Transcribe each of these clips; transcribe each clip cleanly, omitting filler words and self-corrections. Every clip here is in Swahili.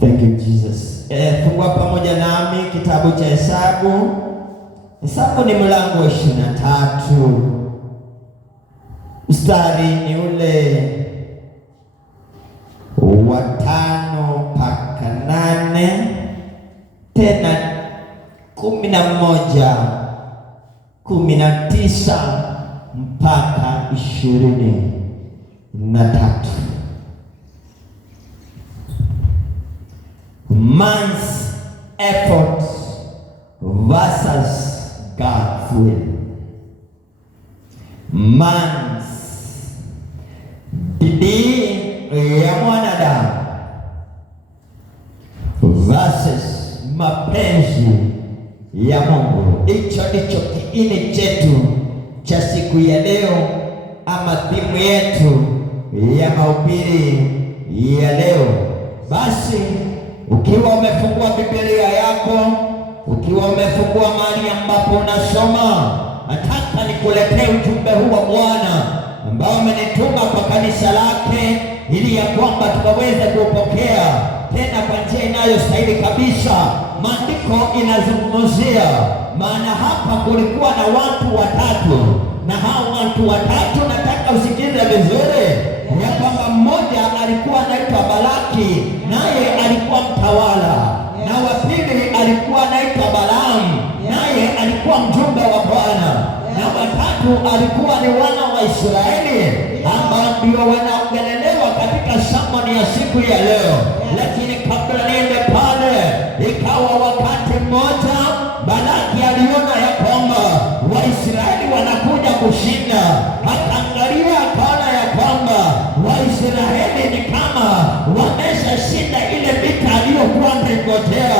Thank you Jesus. Fungua pamoja nami kitabu cha Hesabu. Hesabu ni mlango wa 23. Mstari ni ule wa 5 mpaka 8, tena 11, 19 mpaka 23. Man's effort versus God's will. Man's bidii ya mwanadamu versus mapenzi ya Mungu. Hicho ndicho kiini chetu cha siku ya leo, ama thimu yetu ya mahubiri ya leo. Basi ukiwa umefungua Biblia yako, ukiwa umefungua mahali ambapo unasoma, nataka nikuletee ujumbe huu wa Bwana ambao amenituma kwa kanisa lake, ili ya kwamba tukaweze kupokea tena kwa njia inayostahili kabisa. Maandiko inazungumzia, maana hapa kulikuwa na watu watatu, na hao watu watatu nataka usikize vizuri, ya kwamba mmoja alikuwa anaitwa Balaki, naye alikuwa mtawala, na wa pili alikuwa anaitwa Balaamu, naye alikuwa mjumbe wa Bwana, na watatu alikuwa ni wana wa Israeli ambao ndio wanaongelelewa katika sermoni ya siku ya leo. Lakini kabla niende pale, ikawa wakati mmoja Balaki aliona ya kwamba Waisraeli wanakuja kushinda. Akaangalia akaona ya kwamba Waisraeli ni kama wameshashinda ile vita aliyokuwa amengojea.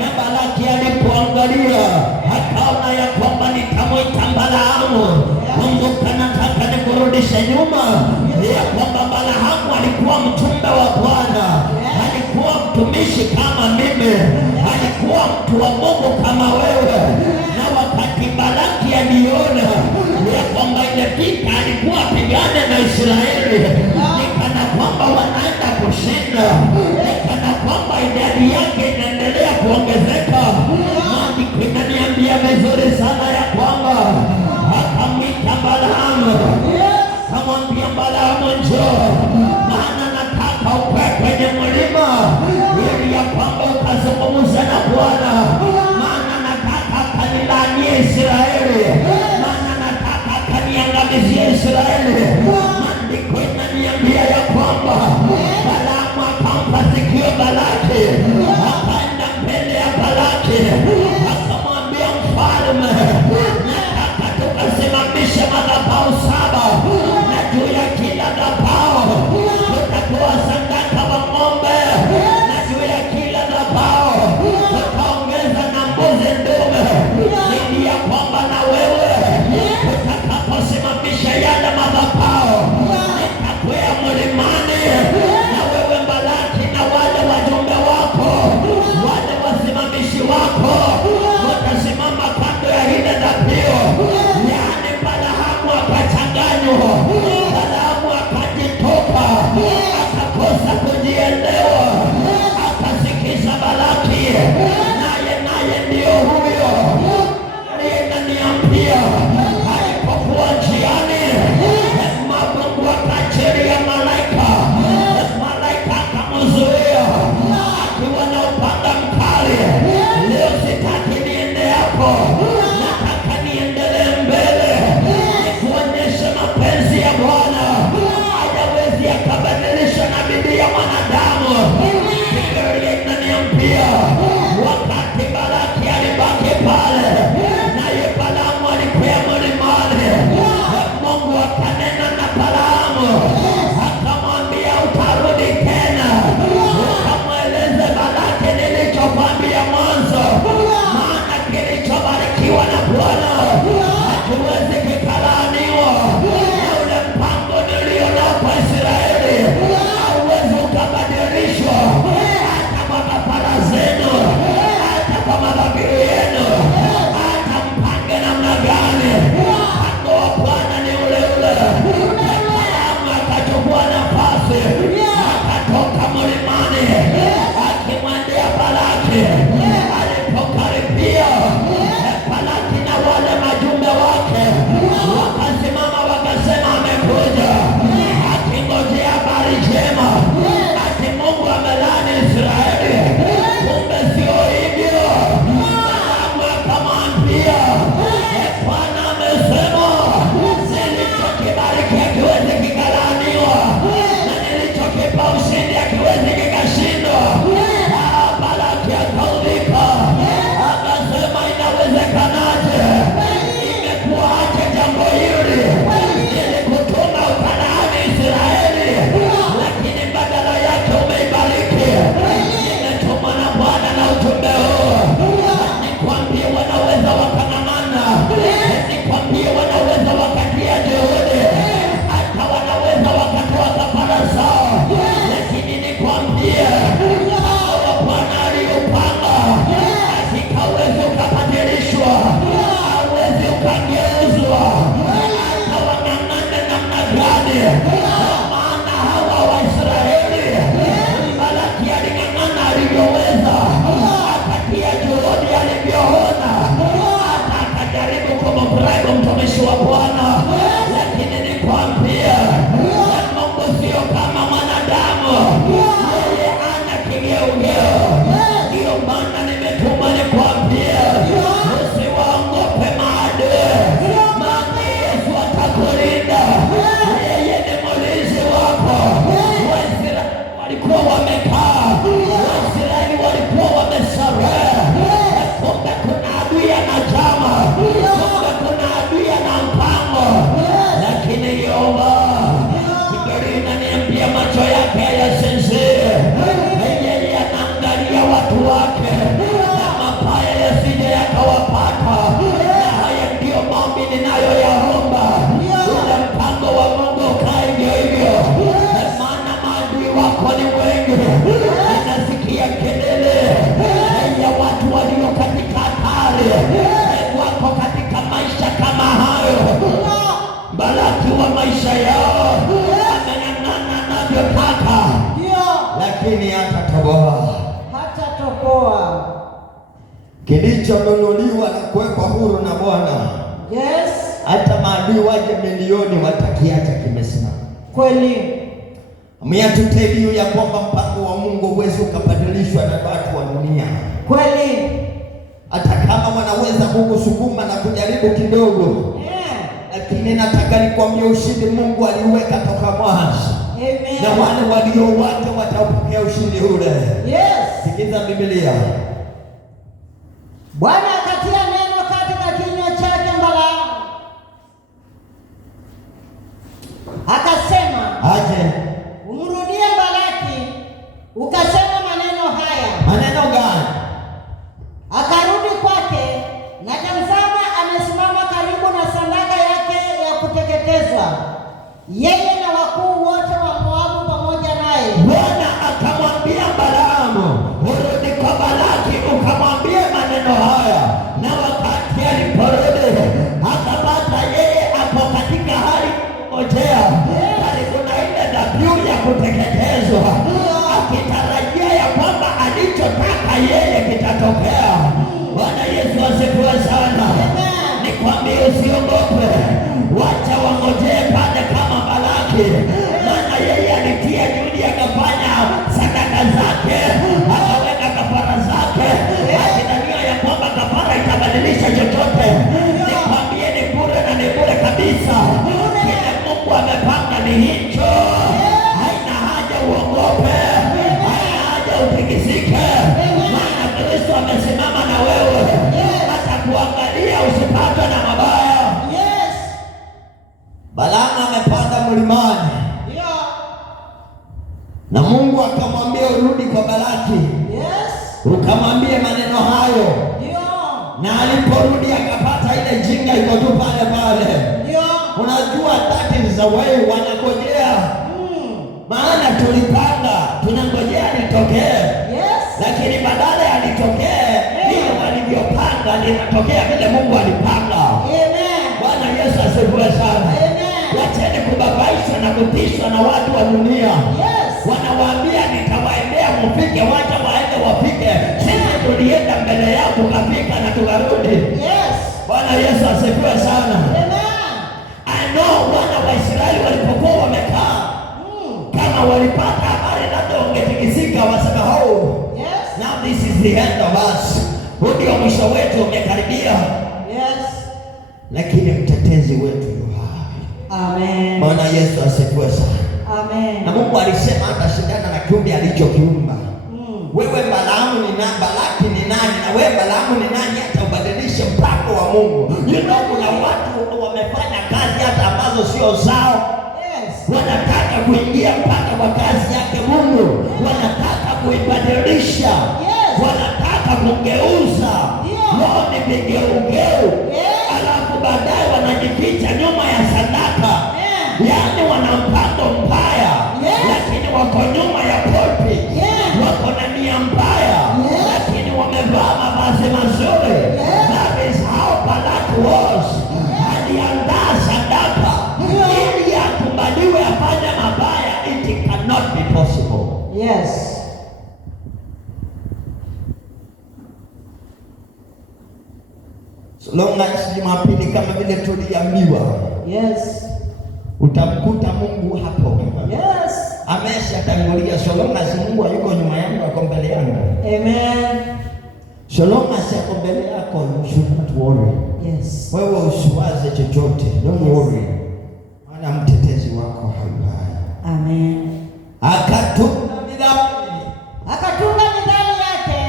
Na Balaki alipoangalia akaona ya kwamba nitamwita Balaamu. Kumbuka, nataka nikurudishe nyuma ya kwamba Balaamu alikuwa mjumbe wa Bwana, alikuwa mtumishi kama mimi, alikuwa mtu wa Mungu kama wewe. Na wakati Balaki aliona ya kwamba ile vita alikuwa apigane na Israeli, nikana kwamba wanaenda kushinda, nikana kwamba idadi yake inaendelea kuongezeka, maandiko inaniambia vizuri sana ya kwamba akamwita Balaamu, akamwambia Balaamu, njoo, maana nataka ukwe kwenye mlima ili ya kwamba ukazungumza na Bwana, maana nataka akanilaanie Israeli, maana nataka akaniangamizie Israeli. Maandiko inaniambia ya kwamba Balaamu akampa sikio Balaki, yeye ana kigeugeu. Ndio maana nimetuma nikwambie, usiwaogope maadui, maana Yesu atakulinda. Yeye ni mlinzi wako. Waisraeli walikuwa wamekaa, Waisraeli walikuwa wamesarehe. Kumbe kuna adui ana njama, kumbe kuna adui ana mpango, lakini Yehova inaniambia macho yake hayasinzie. Yeye anaangalia watu wake na mabaya yasije yakawapata. Na haya ndio maombi ninayoyaomba, ule mpango wa Mungu ukae hivyo hivyo, maana maadui wako ni wengi. Ninasikia kelele ya watu walio katika hatari, wako katika maisha kama hayo. Balaki wa maisha yao amenang'ana anavyotaka, lakini hatatoboa. Kilichonunuliwa na kuwekwa huru na Bwana, hata maadui waje milioni watakiacha kimesimama. Kweli miyatuteliu ya kwamba mpango wa Mungu huwezi ukabadilishwa na watu wa dunia. Kweli hata kama wanaweza kukusukuma na kujaribu kidogo, lakini nataka nikwambie ushindi Mungu aliuweka toka mwanzo. Amen. Na wale walio wake watapokea ushindi ule. Sikiza Biblia. Bwana akatia neno katika kinywa chake Balaamu, akasema, aje umrudie Balaki ukasema maneno haya. Maneno gani? Akarudi kwake, na tazama amesimama karibu na sadaka yake ya kuteketezwa, yeye na wakuu wote wa Moabu pamoja naye. Bwana akamwambia Balaamu, urudi kwa Balaki ukamwambie maneno haya. Na wakati aliporudi, akapata yeye hapo katika hali ngojea karibu na ile dhabihu ya kuteketezwa, akitarajia ya kwamba alichotaka yeye kitatokea. Bwana Yesu asifiwe sana. Nikwambie usiogope, wacha wangojee pale kama Balaki, maana yeye alitia juhudi akafanya sadaka zake, akaweka kafara zake, akidhania ya kwamba kafara itabadilisha chochote. Nikwambie ni bure na ni bure kabisa. Kile Mungu amepanga ni hicho. Haina haja uogope, haina haja utikisike, maana Kristo amesimama na wewe, hata kuangalia usipatwe na mabaya. Balaamu amepanda mlimani, na Mungu akamwambia urudi kwa Balaki, ukamwambie maneno hayo. Na aliporudi akapata ile jinga iko tu pale pale. Unajua that is the way wanangojea. Maana tulipanga tunangojea litokee, lakini badala ya litokee vile walivyopanga linatokea vile Mungu alipanga. Bwana Yesu asifiwe sana. Wacheni kubabaishwa na kutishwa na watu wa dunia. Wanawaambia nitawaendea mufike, wacha waende wafike. Sisi tulienda mbele yao tukafika na tukarudi. Bwana Yesu asifiwe sana. I know wana wa Israeli walipokuwa wamekaa, kama walipata habari labda wangetikisika, wasema now this is the end of us. Ndio mwisho wetu umekaribia. Lakini mtetezi wetu yu hai. Amen. Bwana Yesu asifiwe sana. Amen. Na Mungu alisema atashindana na kiumbe alichokiumba. Wewe Balaamu ni nani? Balaki ni nani? Na wewe Balaamu ni nani hata ubadilishe mpango wa Mungu? Kuna watu wamefanya kazi hata ambazo sio zao. Wanataka kuingia mpaka kwa kazi yake Mungu. Wanataka kuibadilisha. Wanataka kugeuza. Wao ni vigeugeu. Alafu baadaye wanajificha nyuma ya sadaka. Yaani wana mpango mbaya, lakini wako nyuma ya pulpi. Wako na nia mbaya, lakini wamevaa mavazi mazuri. That is how Balaki was. Aliandaa sadaka ili akubaliwe afanye mabaya. It cannot be possible. So long as Jumapili kama vile tuliambiwa, utamkuta Mungu hapo. ameshatangulia. So long as Mungu yuko nyuma yangu, ako mbele yangu. Amen. So long as ako mbele yako, you should not worry. Yes. Wewe usiwaze chochote. Don't worry. Maana mtetezi wako hayuhai. Amen. Akatunga mithali yake,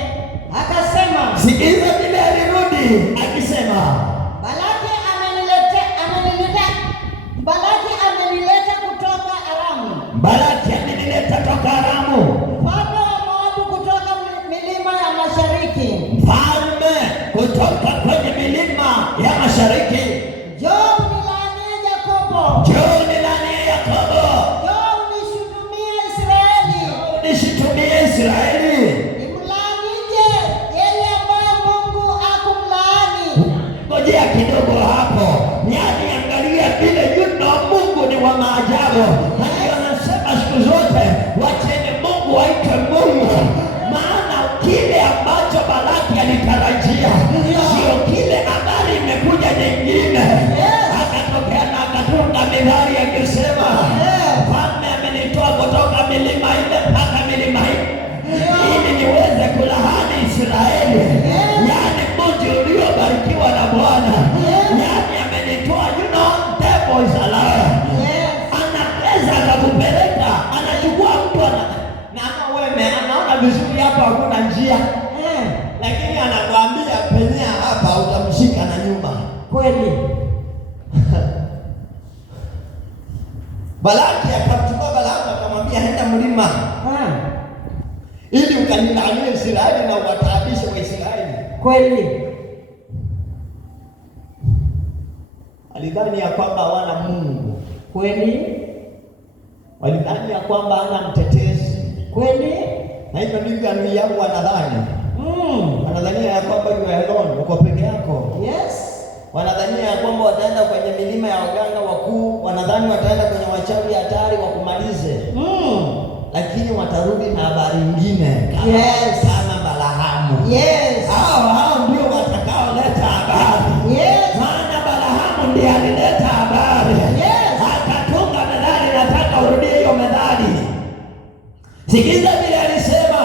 akasema, sikiza vile alirudi akisema, Balaki amenileta toka Aramu, mfalme wa Moabu kutoka milima ya mashariki. Mfalme kutoka kwenye milima ya mashariki. Njoo unilaanie Yakobo, njoo unilaanie Yakobo, njoo unishutumie Israeli, unishutumie Israeli. Nimlaanije yeye ambaye Mungu hakumlaani? Ngojea kidogo hapo, yani angalia vile Mungu ni wa maajabu. Siku zote wacheni Mungu waitwe Mungu, maana kile ambacho Balaki alitarajia sio kile. Habari imekuja nyingine, akatokea na akatunga mithali akisema, mfalme amenitoa kutoka milima ile mpaka milima ile ili niweze kulahani Israeli, yani mji uliobarikiwa na Bwana. Yani amenitoa, devil is alive. Anaweza akakupeleka, anachukua mtu anaona vizuri hapa hakuna njia, lakini anakuambia penyea hapa, utamshika na nyuma. Kweli. Balaki akamchukua Balaki akamwambia, nenda mlima ili ukanilaanie Israeli na uwataabishe Waisraeli. Kweli. Alidhani ya kwamba hawana Mungu. Kweli. Walidhani ya kwamba hana mtetezi. Kweli. Na hivyo ndivyo adui yao wanadhani. Wanadhania ya kwamba you are alone, uko peke yako. Yes. Wanadhania ya kwamba wataenda kwenye milima ya waganga wakuu, wanadhani wataenda kwenye wachawi hatari wakumalize. Lakini watarudi na habari nyingine kama Balaamu. Yes. Hao ndio watakaoleta habari. Yes. Maana Balaamu ndiye alileta habari. Yes. Akatunga methali, nataka urudie hiyo methali. Sikiza vile alisema.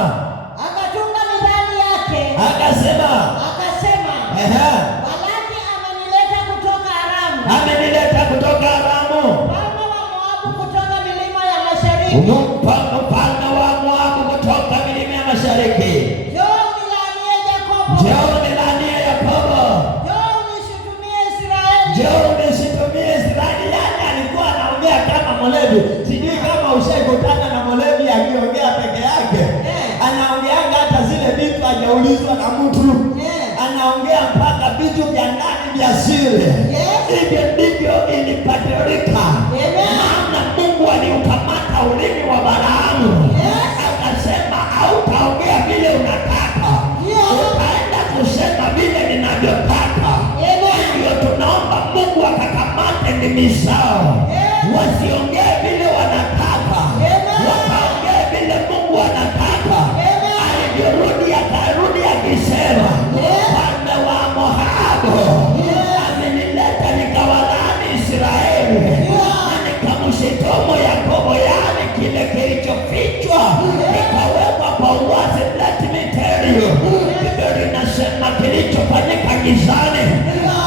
Akatunga methali yake. Akasema. Balaki amenileta kutoka Aramu. Amenileta kutoka Aramu. Mfalme wa Moabu kutoka milima ya mashariki. Mfalme wa Moabu kutoka milima ya mashariki. Njoo unilaanie Yakobo. Njoo unilaanie Yakobo. Njoo unishutumie Israeli. Njoo unishutumie Israeli. Yani alikuwa anaongea kama mlevi. Sijui kama ushaikutana na mlevi akiongea peke yake. Anaongeanga hata zile vitu hajaulizwa na mtu. Anaongea mpaka vitu vya ndani vya siri. Hivyo ndivyo ilipatirika. Maana Mungu aliukamata ulimi wa Balaamu. Akasema hautaongea vile unataka, utaenda kusema vile ninavyotaka. Ndio tunaomba Mungu akakamate ndimi zao, wasiongee vile wanataka, wakaongee vile Mungu anataka. Alivyorudi akarudi akisema, mfalme wa Moabu amenileta nikawalaani Israeli na nikamshitumu Yakobo, yani kile kilichofichwa nikawekwa kwa uwazi. Let me tell you, Biblia inasema kilichofanyika gizani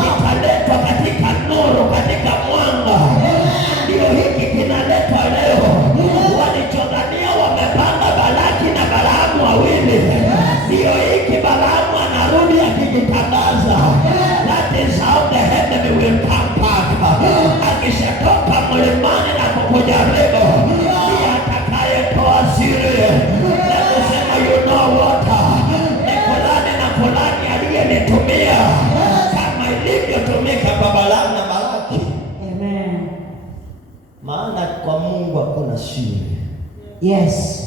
kitaletwa katika nuru, katika mwanga. Ndio hiki kinaletwa leo. Walichodhania wamepanga Balaki na Balaamu wawili, ndio hiki Balaamu anarudi akijitangaza. That is how the enemy will come back. Akishatoka mlimani na kukujaribu, ndiye atakayetoa siri na kusema you know what, ni fulani na fulani aliyenitumia, kama ilivyotumika kwa Balaamu na Balaki. Amen. Maana kwa Mungu hakuna siri. Yes.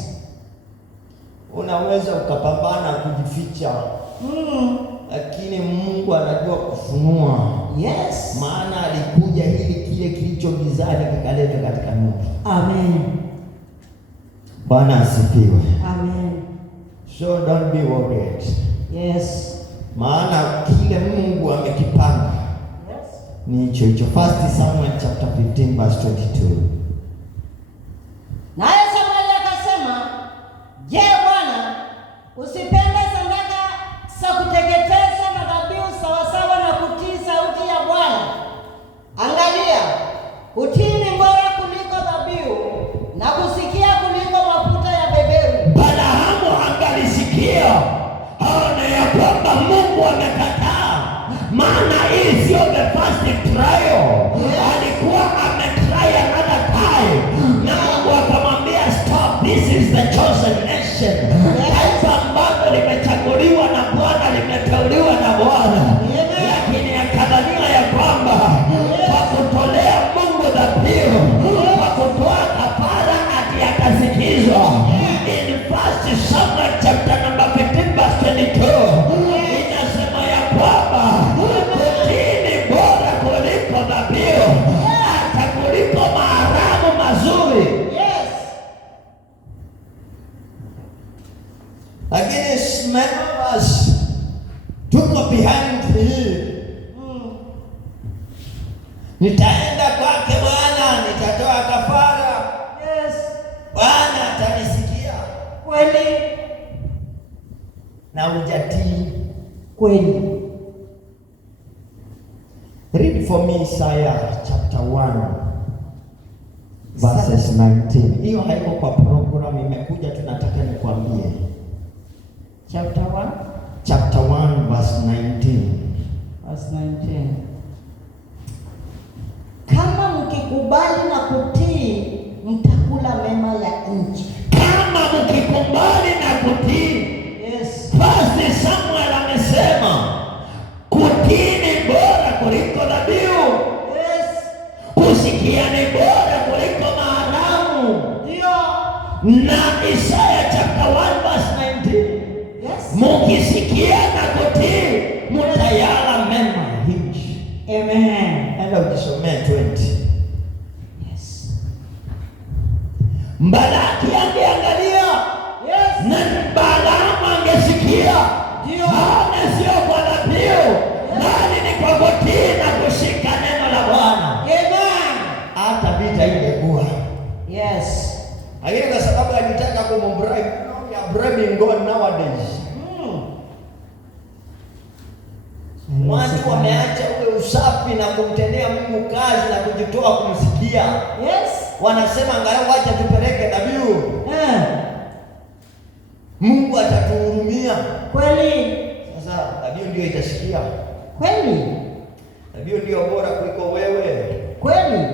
Unaweza ukapambana kujificha, lakini Mungu anajua kufunua. Yes. Maana alikuja ili kile kilicho gizani kikaletwa katika nuru. Amen. Bwana asifiwe. Amen. So don't be worried. Yes. Maana kile Mungu amekipanga ni hicho. 1 Samuel chapter 15 verse 22. Naye trial. Alikuwa ametry another time. Na Mungu akamwambia stop, this is the chosen nation. Taifa ambalo limechaguliwa na Bwana, limeteuliwa na Bwana. Lakini akadhania ya kwamba kwa kutolea Mungu dhabihu, kwa kutoa kafara ati akasikizwa. In 1 Samuel chapter number 15 verse 22 inasema ya kwamba kutii ni bora kuliko dhabihu, hata kuliko maaramu mazuri. Lakini many of us tuko behind hii. Nitaenda kwake Bwana, nitatoa kafara. Bwana atanisikia. Kweli. Na hujatii. Kweli. Read for me Isaiah chapter 1 verses 19. Hiyo haiko kwa program, imekuja tunataka nikwambie. Chapter 1? Chapter 1 verse 19. Verse 19. Kama mkikubali na kutii, mtakula mema ya nchi. Kama mkikubali na kutii. First Samuel amesema kutii ni bora kuliko dhabihu. Kusikia ni bora kuliko maaramu. Na Isaiah chapter 1 verse 19. Mukisikia na kutii, mutayala mema ya nchi. Amen. Enda ukisomea 20. Balaki angeangalia. Na Balaamu angesikia. Haona sio kwa dhabihu, bali ni kwa kutii na kushika neno la Bwana. Amen. Hata vita ingekuwa. Lakini kwa sababu alitaka kumbribe, bribing God nowadays. Watu wameacha ule usafi na kumtendea Mungu kazi na kujitoa kumsikia. Wanasema angalau wacha tupeleke dhabihu. Mungu atatuhurumia. Kweli. Sasa dhabihu ndio itasikia. Kweli. Dhabihu ndio bora kuliko wewe. Kweli.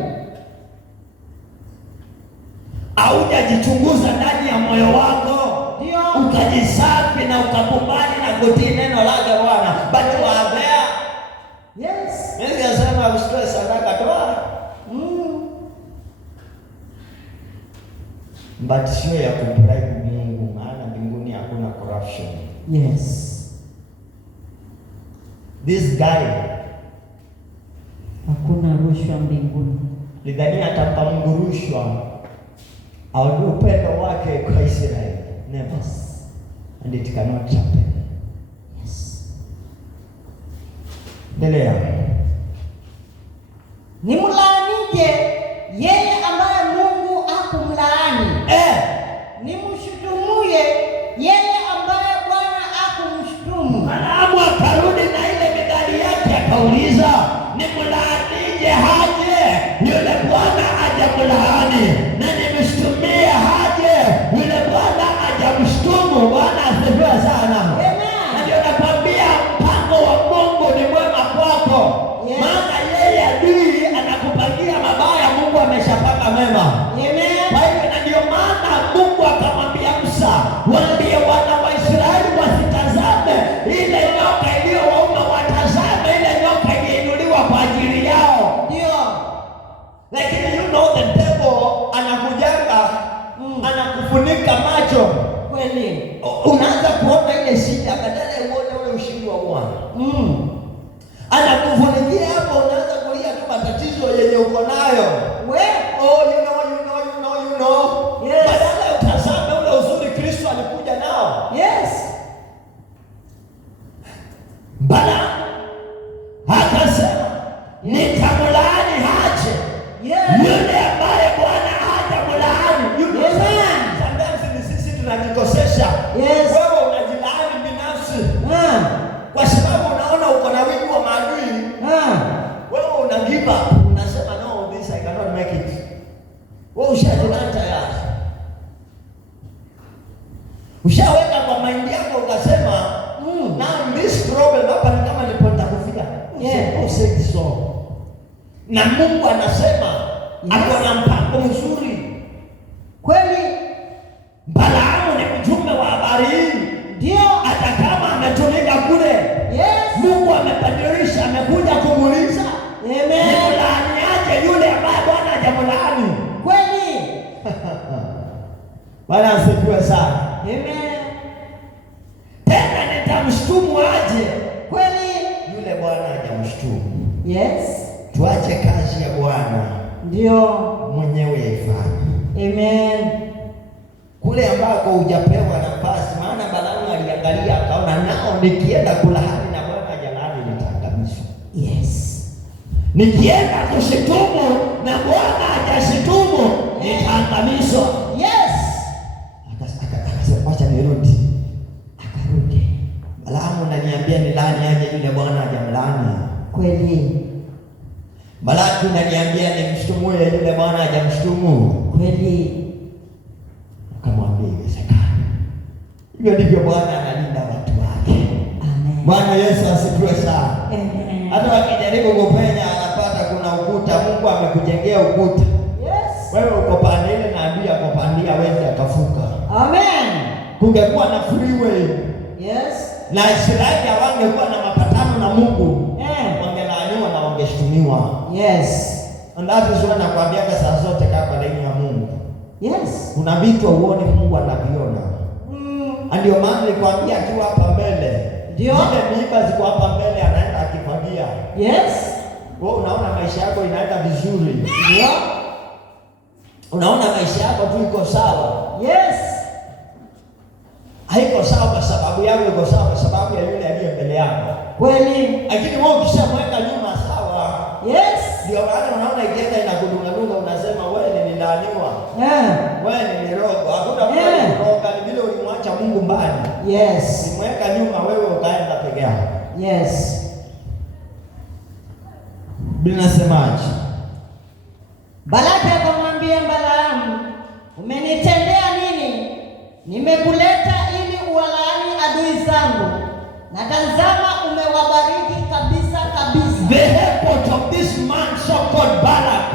Haujajichunguza ndani ya moyo wako. Ukajisafi na ukakubali na kutii neno lake Bwana. But you are there. Mimi nasema usitoe sadaka toa. But sio ya kumbribe Mungu, maana mbinguni hakuna corruption. This guy hakuna rushwa mbinguni. Lidhani atampa Mungu rushwa au upendo wake kwa Israeli. Never. And it cannot happen. Endelea. Ni mlaanije yeye ambaye Mungu hakumlaani? Ni mshutumuye yeye ambaye Bwana hakumshutumu? Balaamu akarudi na ile medali yake akauliza, ni mlaanije haje yule Bwana hajamlaani, na nimshtumie haje yule Bwana hajamshtumu? Bwana asifiwe sana. Na ndio nakwambia mpango wa Mungu ni mwema kwako. Maana yeye adui anakupangia mabaya, Mungu ameshapanga mema. Kwa hiyo na ndio maana Mungu akamwambia Musa, waambie wana wa Israeli wasitazame ile nyoka iliyowauma, watazame ile nyoka iliinuliwa kwa ajili yao. Lakini you know the devil anakujanga, anakufunika macho. Kweli. Unaanza kuona ile shida badala ya uone ule ushindi wa Bwana. Anakufunikia hapo, unaanza kulia tu matatizo yenye uko nayo. You know. Badala ya utazame ule uzuri Kristo alikuja nao. Balaamu akasema nitamlaani haje yule ambaye Bwana hajamlaani. Sometimes sisi tunajikosesha. Wewe unajilaani binafsi. Kwa sababu unaona uko na wingi wa maadui. Wewe una give up. Unasema no, this I cannot make it. Wewe ushajilani tayari. Ushaweka kwa mind yako ukasema now this problem hapa ni kama nipo nitakufika. Who said so? na Mungu anasema ako na mpango mzuri. Kweli. Balaamu ni mjumbe wa habari hii. Ndio. Hata kama ametumika kule, Mungu amebadilisha, amekuja kumuuliza, nimlaaniaje yule ambaye Bwana hajamlaani? Kweli. Bwana asifiwe sana. Amen. Tena nitamshtumu aje? Kweli. Yule Bwana hajamshtumu. Yes. Tuache kazi ya Bwana ndio mwenyewe ifanye. Amen. Kule ambako hujapewa nafasi, maana Balaamu aliangalia akaona, nao nikienda kulaani na Bwana hajalaani nitaangamizwa. Yes. Nikienda kushitumu na Bwana hajashitumu nitaangamizwa. Yes. Akasema acha nirudi. Akarudi. Balaamu ananiambia nilani aje yule Bwana hajamlaani? Kweli. Balaki ananiambia nimshtumu yule Bwana hajamshtumu? Kweli. Akamwambia iwezekani. Hivyo ndivyo Bwana analinda watu wake. Amen. Bwana Yesu asifiwe sana. Amen. Hata wakijaribu kupenya anapata kuna ukuta, Mungu amekujengea ukuta. Yes. Wewe uko pande ile na adui akopandia wewe akafuka. Amen. Kungekuwa na freeway. Yes. Na Israeli hawangekuwa na mapatano na Mungu. Wangelaaniwa na wangeshtumiwa. Yes. And that is why nakwambia saa zote kama laini ya Mungu. Yes. Kuna vitu uone Mungu anaviona. Ndio maana nilikwambia akiwa hapa mbele. Ndio. Zile miiba ziko hapa mbele anaenda akifagia. Yes. Wewe unaona maisha yako inaenda vizuri. Ndio. Unaona maisha yako tu iko sawa. Yes. Haiko sawa kwa sababu yako, iko sawa kwa sababu ya yule aliye mbele yako. Kweli. Lakini wewe ukishamweka nyuma sawa. Yes. Ndio maana unaona ikienda inakudunga unasema wewe nililaaniwa. Wewe nilirogwa. Hakuna kuroga, ni vile ulimwacha Mungu mbali. Yes. Ulimweka nyuma wewe ukaenda peke yako. Yes. Biblia inasemaje? Balaki akamwambia Balaamu, umenitendea nini? Nimekuleta ili uwalaani adui zangu, na tazama umewabariki kabisa kabisa. The effort of this man so called Balak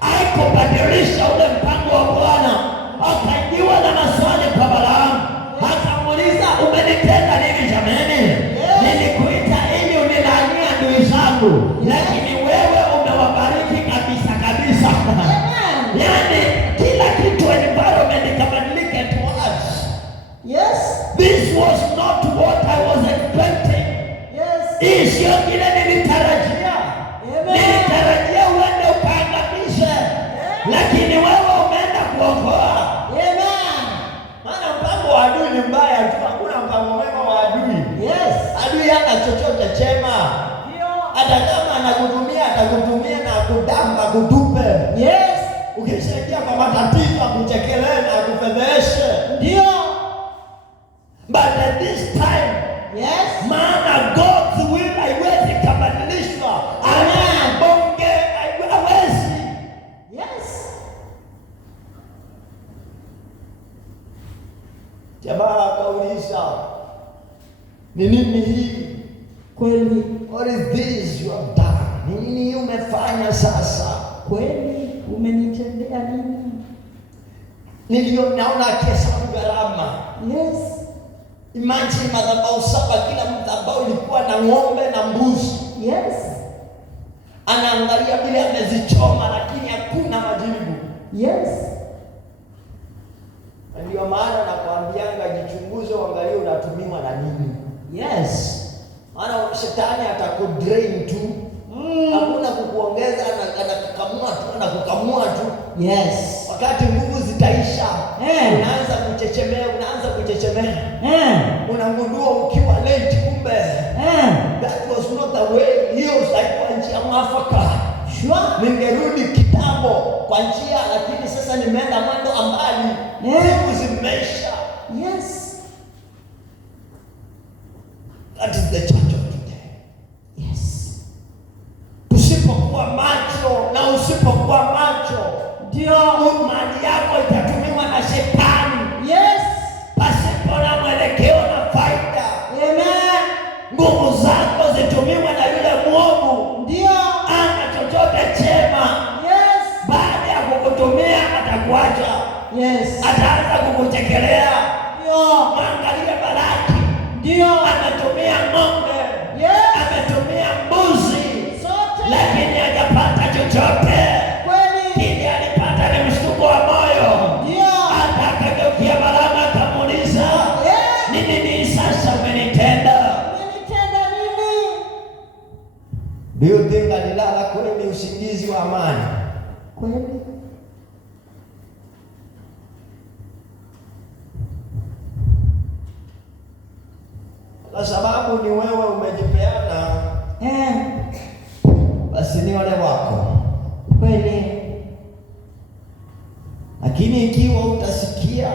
aikubadilisha ule mpango wa Bwana. Akajiwa na maswali kwa Balaamu. Akamuuliza, umenitenda nini jamani? Nilikuita ili unilaanie adui zangu, lakini wewe umewabariki kabisa kabisa. Yaani kila kitu environment ikabadilika towards. Yes. This was not what I was expecting. Yes. Hii sio kile nilitarajia. Nilitarajia uende ukaangamize. Lakini wewe umeenda kuokoa. Maana mpango wa adui ni mbaya tu, hakuna mpango mwema wa adui. Yes. Adui hana chochote chema. Ndio. Hata kama anakutumia atakutumia na kudamba kutupe. Yes. Ukisaidia kwa matatizo akuchekelee na akufedheshe. Ndio. But at this time, yes, maana God's will haiwezi kubadilishwa. Amen. Bonge haiwezi. Yes. Jamaa akauliza, ni nini hii? Kweli. What is this you have done? Ni nini umefanya sasa? Kweli umenitendea nini? Nilio naona kihesabu gharama. Yes. Imagine madhabahu 7, kila madhabahu ilikuwa na ng'ombe na mbuzi. Yes. Anaangalia vile amezichoma lakini hakuna majibu. Yes. Ndio maana nakwambianga jichunguze, uangalie unatumiwa na nini. Yes. Maana shetani atakudrain tu. Hakuna kukuongeza, anakukamua tu. Yes. Wakati nguvu zitaisha, unaanza kuchechemea. Unagundua ukiwa late kumbe. That was not the way. Hiyo haikuwa njia mwafaka. Sure. Ningerudi kitambo kwa njia, lakini sasa nimeenda mwendo ambali. Siku zimeisha. Yes. That is the church of today. Yes. Usipokuwa macho na usipokuwa macho, ndio mali yako itatumiwa na shetani. Yes. Pasipo na mwelekeo na faida. Amen. Nguvu zako zitumiwe na yule mwovu. Ndio. Ana chochote chema. Do you think alilala kweli usingizi wa amani? Kweli. Kwa sababu ni wewe umejipeana, basi ni wale wako. Kweli. Lakini ikiwa utasikia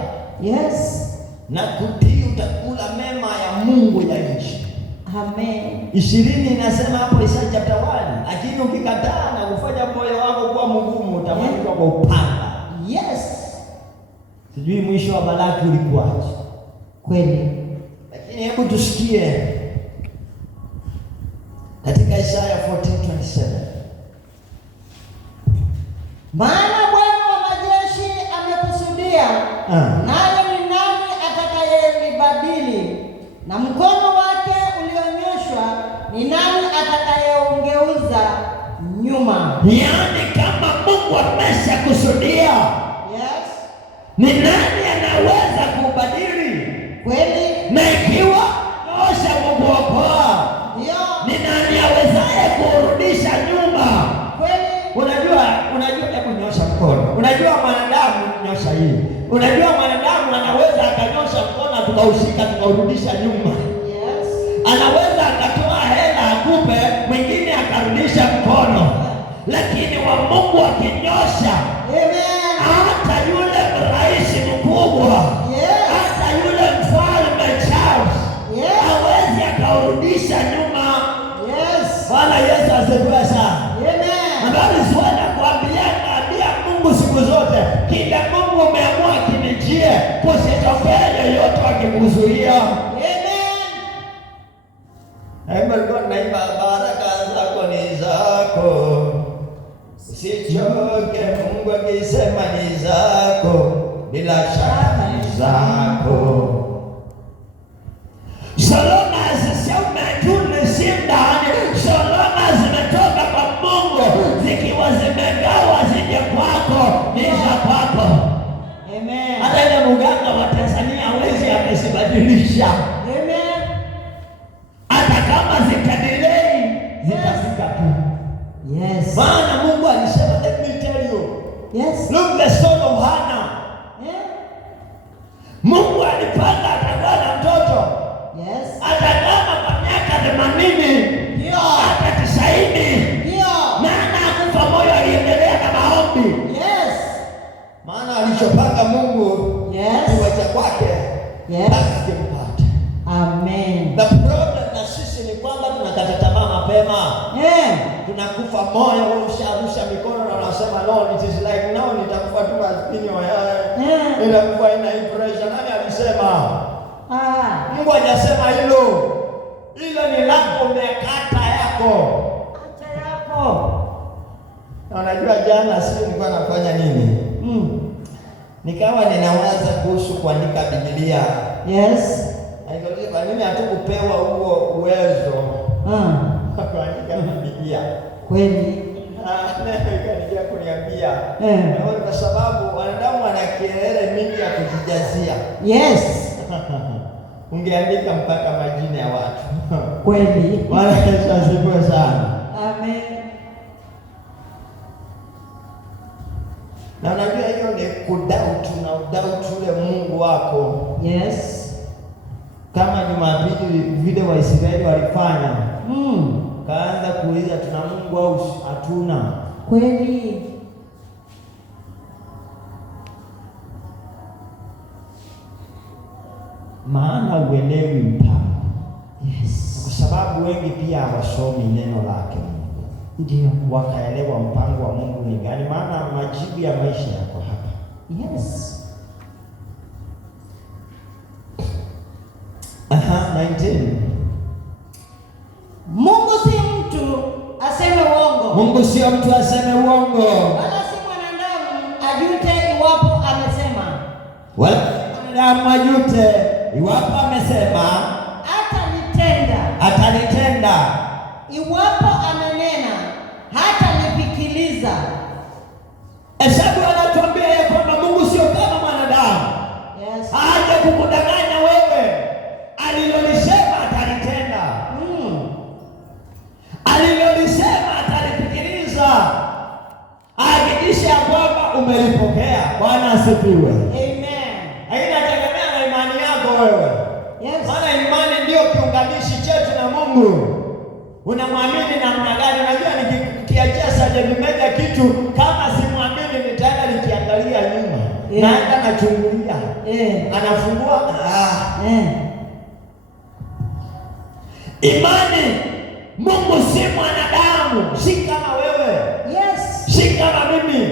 na kutii, utakula mema ya Mungu ya nchi. Amen. 20 inasema hapo Isaya chapter 1, lakini ukikataa na kufanya moyo wako kuwa mgumu, utamalizwa kwa upanga. Sijui mwisho wa Balaki ulikuwaje. Kweli. Lakini hebu tusikie katika Isaya 14:27. Maana Bwana wa majeshi amekusudia, naye ni nani atakayelibadili? Na mkono wake ulionyoshwa, ni nani atakayeungeuza nyuma? Yaani kama Mungu ameshakusudia, ni nani anaweza kubadili? Kweli. Na ikiwa osha kukuokoa, ni nani awezaye kurudisha nyuma? Kweli. Unajua ya kunyosha mkono. Unajua mwanadamu nyosha hii. Unajua mwanadamu anaweza akanyosha mkono tukaushika tukaurudisha nyuma. Anaweza akatoa hela akupe, mwingine akarudisha mkono. Lakini wa Mungu akinyosha, hata yule rais mkubwa, hata yule mfalme Charles, hawezi akaurudisha nyuma. Bwana Yesu asifiwe sana. Habari zwana kuambia Mungu siku zote, kila Mungu umeamua kinijie, kusitokee yoyote akikuzuia. God naimba baraka zako ni zako, usichoke. Mungu akisema ni zako, bila shaka ni zako. Salama zisiumejuni simdani, salama zimetoka kwa Mungu, zikiwa zimegawa zije kwako, ni za kwako. Amen. Hata ile muganga wa Tanzania hawezi akisibadilisha. Amen. Hata kama zitadelay, zitafika tu. Maana Mungu alisema, let me tell you. Look the son of Hannah. Mungu alipanga atakuwa na mtoto. Atakama kwa miaka 80. Hata 90. Maana akufa moyo aliendelea na maombi. Maana alichopanga Mungu kiwacha kwake akimpata. Amen. The problem na sisi ni kwamba tunakata tamaa mapema. Tunakufa moyo, usharusha mikono na unasema no, it is like now nitakufa tu maskini wewe. Ninakufa ina impression. Nani alisema? Mungu hajasema hilo. Hilo ni lako, umekata yako. Acha yako. Na unajua jana nilikuwa nafanya nini? Nikawa ninawaza kuhusu kuandika Biblia. Nikauliza kwa nini hatukupewa huo uwezo kuandika Biblia? Kweli. Nikaanza kuniambia. Kwa sababu wanadamu wana kelele mingi ya kujijazia. Ungeandika mpaka majina ya watu. Kweli. Bwana Yesu asifiwe sana. Amen. Na unajua hiyo ni kudoubt, na udoubt ule Mungu wako. Kama Jumapili vile Waisraeli walifanya. Kaanza kuuliza tuna Mungu au hatuna? Kweli. Maana uelewi mpango. Kwa sababu wengi pia hawasomi neno lake Mungu. Ndio wakaelewa mpango wa Mungu ni gani, maana majibu ya maisha yako hapa. 19. Mungu si mtu aseme uongo. Mungu sio mtu aseme uongo. Wala si mwanadamu ajute iwapo amesema. Wala mwanadamu ajute iwapo amesema. Atalitenda. Iwapo amenena, hatalifikiliza. Hesabu anatuambia ya kwamba Mungu sio kama mwanadamu. Haja kukudanganya wewe. Alilolisema atalitenda. Alilolisema wewe. Maana imani ndio kiunganishi chetu na Mungu. Unamwamini namna gani? Unajua nikiachia Sergeant Major kitu kama simwamini nitaenda nikiangalia nyuma. Naenda nachungulia. Anafungua. Imani, Mungu si mwanadamu, si kama wewe. Si kama mimi.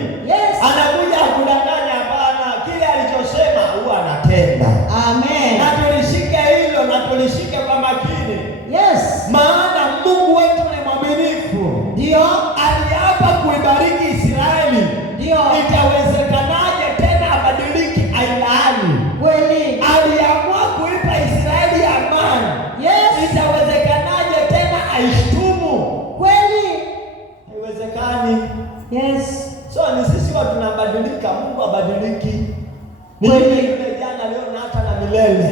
Anakuja kudanganya, hapana. Kile alichosema huwa anatenda. Amen. Na tulishike hilo na tulishike kwa makini. Maana Mungu wetu ni mwaminifu. Ndio. Aliapa kuibariki Israeli. Ndio. Itawezekanaje tena abadiliki ailaani? Kweli. Aliamua kuipa Israeli amani. Itawezekanaje tena aishtumu? Kweli. Haiwezekani. So ni sisi watu tunabadilika, Mungu abadiliki. Ni yule jana, leo na hata na milele.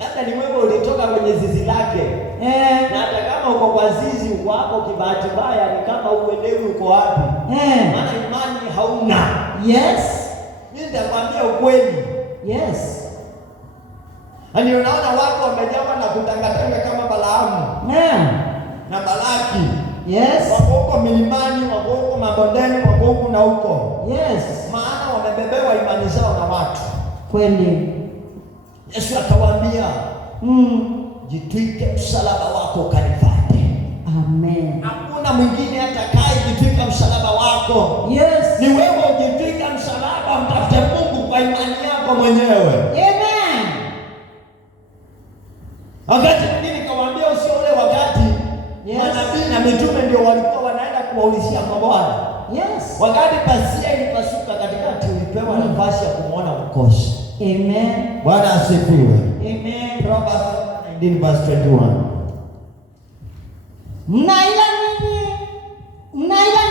Labda ni wewe ulitoka kwenye zizi lake. Na hata kama uko kwa zizi uko hapo kibahati mbaya, ni kama uelewi uko wapi. Maana imani hauna. Mimi nitakwambia ukweli. Yaani unaona watu wamejawa na kutangatanga kama Balaamu. Na Balaki. Wako huko milimani, wako huko mabondeni, wako huko na huko. Maana wamebebewa imani zao na watu. Kweli. Yesu akawaambia, jitwike msalaba wako kanifuate. Amen. Hakuna mwingine atakayejitwika msalaba wako. Ni wewe ujitwike msalaba, mtafute Mungu kwa imani yako mwenyewe. Amen. Wakati mwingine kawaambia usio ule wakati manabii na mitume ndio walikuwa wanaenda kuwaulizia mabwana. Wakati pasia ilipasuka katikati, ulipewa nafasi ya kumwona mkosi. Amen. Bwana asifiwe. Amen. Proverbs 19 verse 21. Mnaila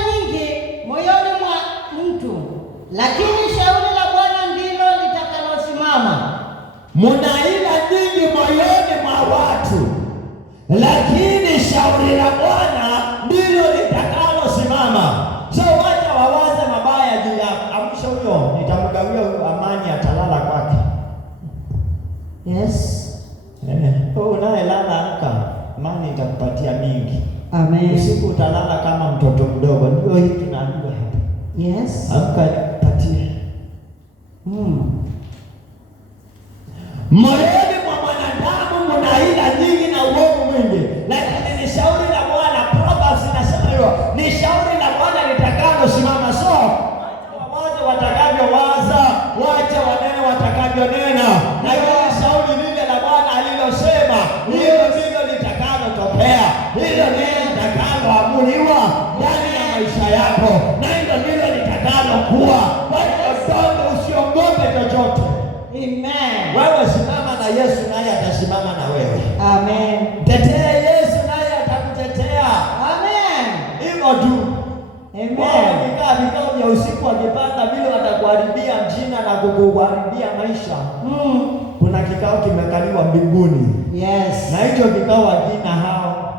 nyingi moyoni mwa mtu, lakini shauri la Bwana ndilo litakalosimama. Mnaila nyingi moyoni mwa watu, lakini shauri la Bwana ndilo litakalosimama. So wacha wawaze mabaya juu yako. Amsha huyo, nitamgawia amani, atalala kwake. Unayelala amka, amani itakupatia mingi. Amen. Usiku utalala kama mtoto mdogo. Ndio hii tunaambiwa hapa. Amka nikupatie. Moyoni mwa mwanadamu mnaila nyingi na uovu mwingi, lakini ni shauri la Bwana. Proverbs inasema hiyo, ni shauri la Bwana litakalosimama. So wawaze watakavyowaza, wacha wanene watakavyonena, na hiyo shauri lile la Bwana alilosema, hilo ndilo litakalotokea. Hilo ndilo litakaloamuliwa ndani ya maisha yako, na hilo ndilo litakalokuwa. Kwa hiyo usiogope chochote. Wewe simama na Yesu, naye atasimama na wewe. Amen. Tetea Yesu, naye atakutetea. Hivyo tu. Nikaa vikao vya usiku akipanga vile watakuharibia mjina na kukuharibia maisha. Kuna kikao kimekaliwa mbinguni. Na hicho kikao hakina hao.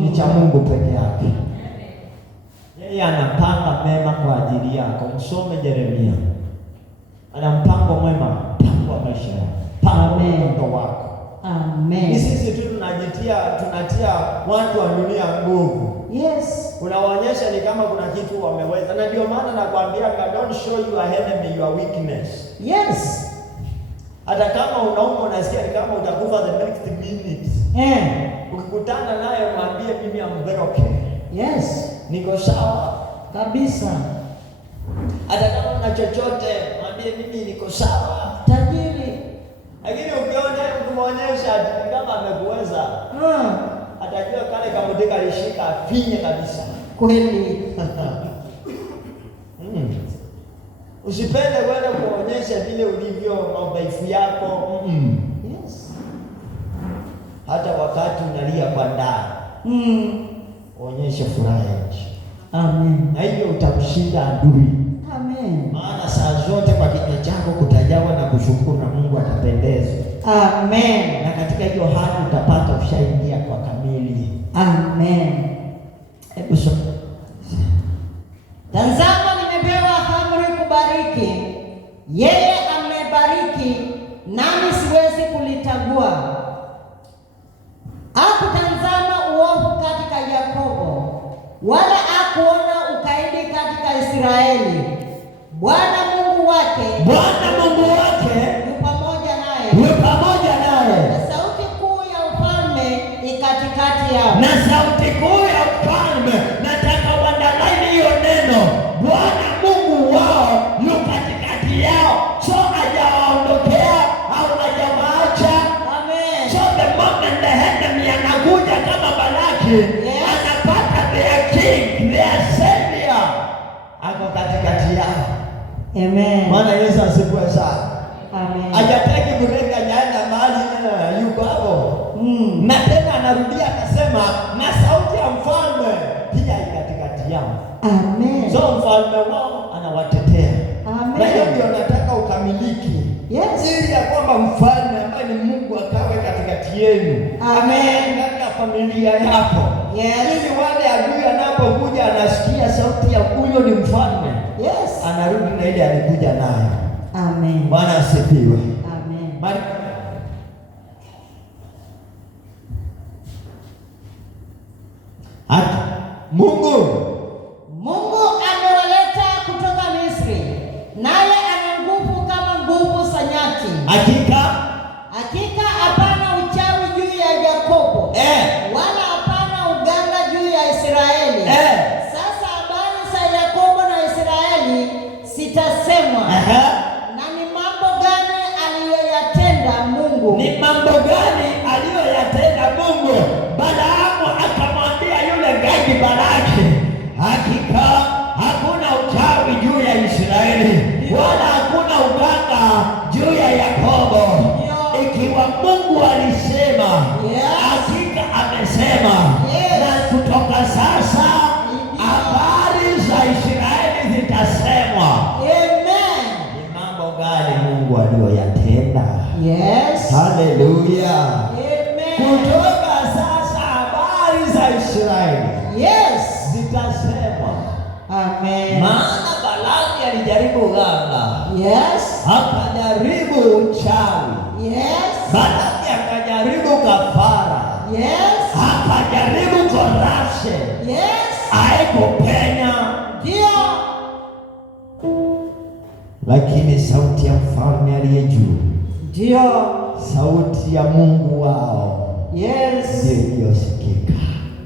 Ni cha Mungu peke yake. Yeye anapanga mema kwa ajili yako. Msome Yeremia. Ana mpango mwema, mpango wa maisha yako, mpango wako. Ni sisi tu tunatia watu wa dunia nguvu. Unawaonyesha ni kama kuna kitu wameweza, na ndio maana nakwambia, don't show your enemy your weakness. Hata kama unauma unasikia ni kama utakufa the next minute. Ukikutana naye mwambie, mimi am very okay. Niko sawa kabisa. Hata kama una chochote mwambie, mimi niko sawa. Tajiri. Lakini ukiona kumwonyesha kama amekuweza, atajua kale kamudika alishika finye kabisa. Kweli. Usipende kwenda kuonyesha vile ulivyo, madhaifu yako. Hata wakati unalia kwa ndani, onyesha furaha ya nje. Amen. Na hivyo utamshinda adui. Amen. Maana saa zote kwa kinywa chako kutajawa na kushukuru, na Mungu atapendezwa. Amen. Na katika hiyo hali utapata ushaingia kwa kamili. Amen. Hebu soma. Tazama, nimepewa amri kubariki. Yeye amebariki, nami siwezi hawezi kulitagua. Hakutazama uovu katika Yakobo, wala hakuona ukaidi katika Israeli. Bwana Mungu wake yu pamoja naye, na sauti kuu ya ufalme ikatikati yao. Na sauti kuu ya ufalme, nataka uandalaini hiyo neno. Bwana Mungu wao yu katikati yao, so hajawaondokea au hajawaacha. Amen. So the moment the enemy anakuja kama Balaki, anapata their king, their savior ako katikati yao. Amen. Bwana Yesu asifiwe sana. Amen. Hajataki kurenga nyanya mahali yuko hapo. Na tena anarudia akasema na sauti ya mfalme pia katikati yao. Amen. So mfalme wao anawatetea. Amen. Na hiyo ndio nataka ukamiliki. Yes. Ili ya kwamba mfalme ambaye ni Mungu akawe katikati yenu. Amen. Ndani ya familia yako. Yes. Ili wale adui anapokuja anasikia sauti ya huyo ni mfalme. Yes. Anarudi na ile alikuja nayo. Amen. Bwana asifiwe. Amen. Mungu amewaleta kutoka Misri, naye ana nguvu kama nguvu za nyati. Hakika hapana uchawi juu ya Yakobo, wala hapana uganga juu ya Israeli. Sasa habari za Yakobo na Israeli zitasemwa. Na ni mambo gani aliyoyatenda Mungu? Ni mambo gani aliyoyatenda Mungu? Balaamu akamwambia yule gaidi Balaki, hakika hakuna uchawi juu ya Israeli, wala hakuna uganga juu ya Yakobo. Ikiwa Mungu alisema, hakika amesema. Na kutoka sasa habari za Israeli zitasemwa. Amen. Ni mambo gani Mungu aliyoyatenda? Yes. Haleluya. Amen. Kutoka sasa habari za Israeli zitasemwa. Amen. Maana Balaki alijaribu uganga. Yes. Akajaribu uchawi. Yes. Balaki akajaribu kafara. Yes. Akajaribu corruption. Yes. Haikupenya. Ndio. Lakini sauti ya mfalme aliye juu, ndio sauti ya Mungu wao, yes, ndio iliyosikika.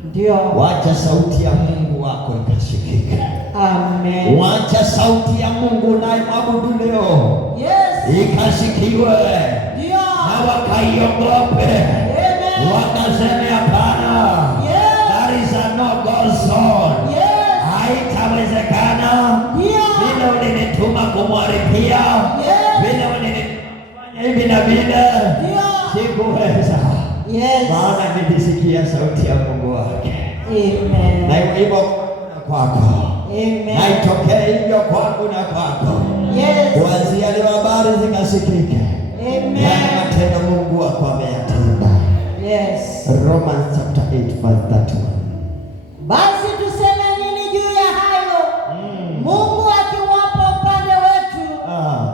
Ndio. Wacha sauti ya Mungu wako ikasikika. Amen. Wacha sauti ya Mungu unayemwabudu leo, yes, ikasikiwe. Ndio. Na wakaiogope. Amen. Wakaseme hapana. Yes. There is no God zone. Yes. Haitawezekana. Ndio. Vile ulinituma kumwaripia. Yes. Vile ulinifanya hivi na vile. Ndio. Sikuweza. Yes. Maana nilisikia sauti ya Mungu wake. Amen. Na hivyo kwako. Amen. Na itokee hivyo kwangu na kwako. Yes. Kuanzia leo habari zikasikike. Amen. Yale matendo Mungu wako ameyatenda. Yes. Romans chapter 8 verse 31. Basi tuseme nini juu ya hayo? Mungu akiwapo upande wetu,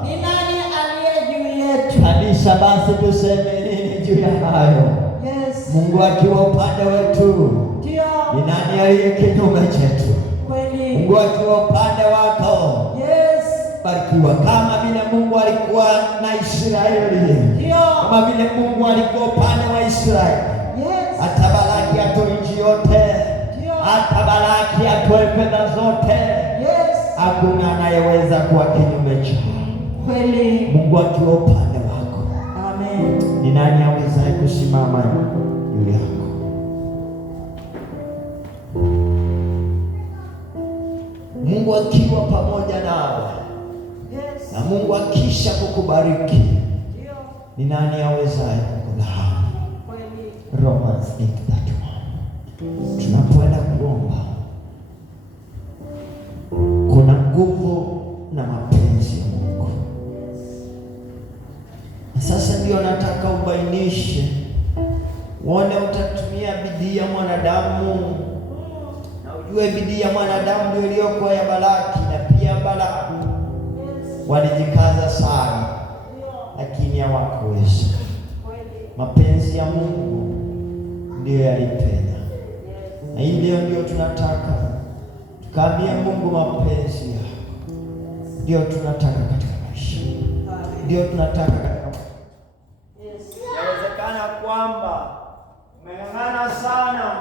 ni nani aliye juu yetu? Kanisa, basi tuseme nini juu ya hayo? Yes. Mungu akiwa upande wetu, ndio, ni nani aliye kinyume chetu? Kweli. Mungu akiwa upande wako, yes, barikiwa. Kama vile Mungu alikuwa na Israeli, ndio, kama vile Mungu alikuwa upande wa Israeli, yes, atabariki atoe nchi yote, atabariki atoe fedha zote, yes, hakuna anayeweza kuwa kinyume chako. Kweli. Mungu akiwa upande wako, amen, ni nani awezaye kusimama juu yako? Mungu akiwa pamoja nawe, yes, na Mungu akisha kukubariki, ndio, ni nani awezaye kukulaani? kweli. Romans 8:31. Tunapoenda kuomba, kuna nguvu na mapenzi ya Mungu. Na sasa ndio nataka ubainishe, uone utatumia bidii ya mwanadamu, na ujue bidii ya mwanadamu ndio iliyokuwa ya Balaki na pia Balaamu. Walijikaza sana, lakini hawakuweza. Mapenzi ya Mungu ndiyo yalipenya. Na hii leo ndio tunataka tukaambie Mungu mapenzi yako ndio tunataka katika maisha. Ndio tunataka katika maisha. Inawezekana kwamba umeng'ang'ana sana,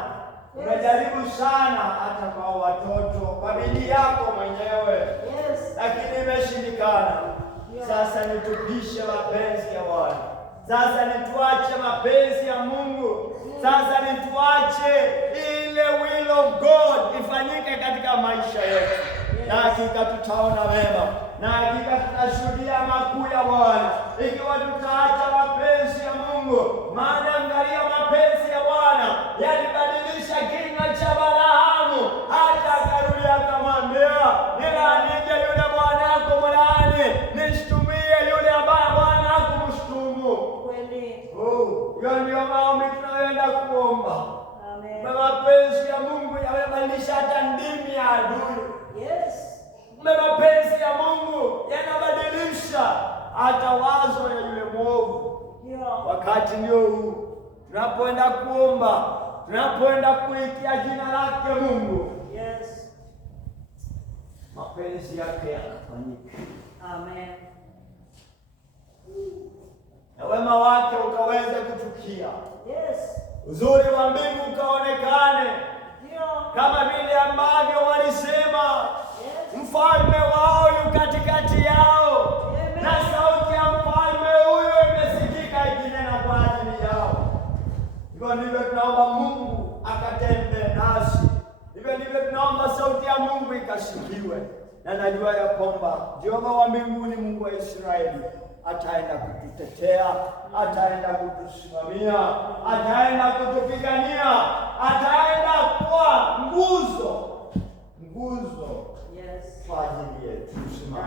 umejaribu sana hata kwa watoto, kwa bidii yako mwenyewe, lakini imeshindikana. Sasa nitupishe mapenzi ya Bwana. Sasa nituache mapenzi ya Mungu. Sasa nituache ile will of God ifanyike katika maisha yetu. Na hakika tutaona mema. Na hakika tutashuhudia makuu ya Bwana ikiwa tutaacha mapenzi ya Mungu. Maana angalia, mapenzi ya Bwana yalibadilisha kinywa cha Balaamu, hata akarudi akamwambia, nilaanije yule bwana yako mlaani, nishtumie yule ambaye Bwana hakumshtumu. Hiyo ndio maombi tunayoenda kuomba. Amen. Mapenzi ya Mungu yamebadilisha hata ndimi ya adui. Mapenzi ya Mungu yanabadilisha hata wazo ya yule mwovu. Wakati ndio huu tunapoenda kuomba, tunapoenda kuitia jina lake Mungu. Mapenzi yake yakafanyika. Amen. Na wema wake ukaweza kutukia. Uzuri wa mbingu ukaonekane. Kama vile ambavyo walisema, mfalme wao yu katikati yao. Na sauti ya mfalme huyo imesikika ikinena kwa ajili yao. Hivyo ndivyo tunaomba Mungu akatende nasi. Hivyo ndivyo tunaomba sauti ya Mungu ikasikiwe. Na najua ya kwamba Jehova wa mbinguni, Mungu wa Israeli, ataenda kututetea, ataenda kutusimamia, ataenda kutupigania, ataenda kuwa nguzo kwa ajili yetu.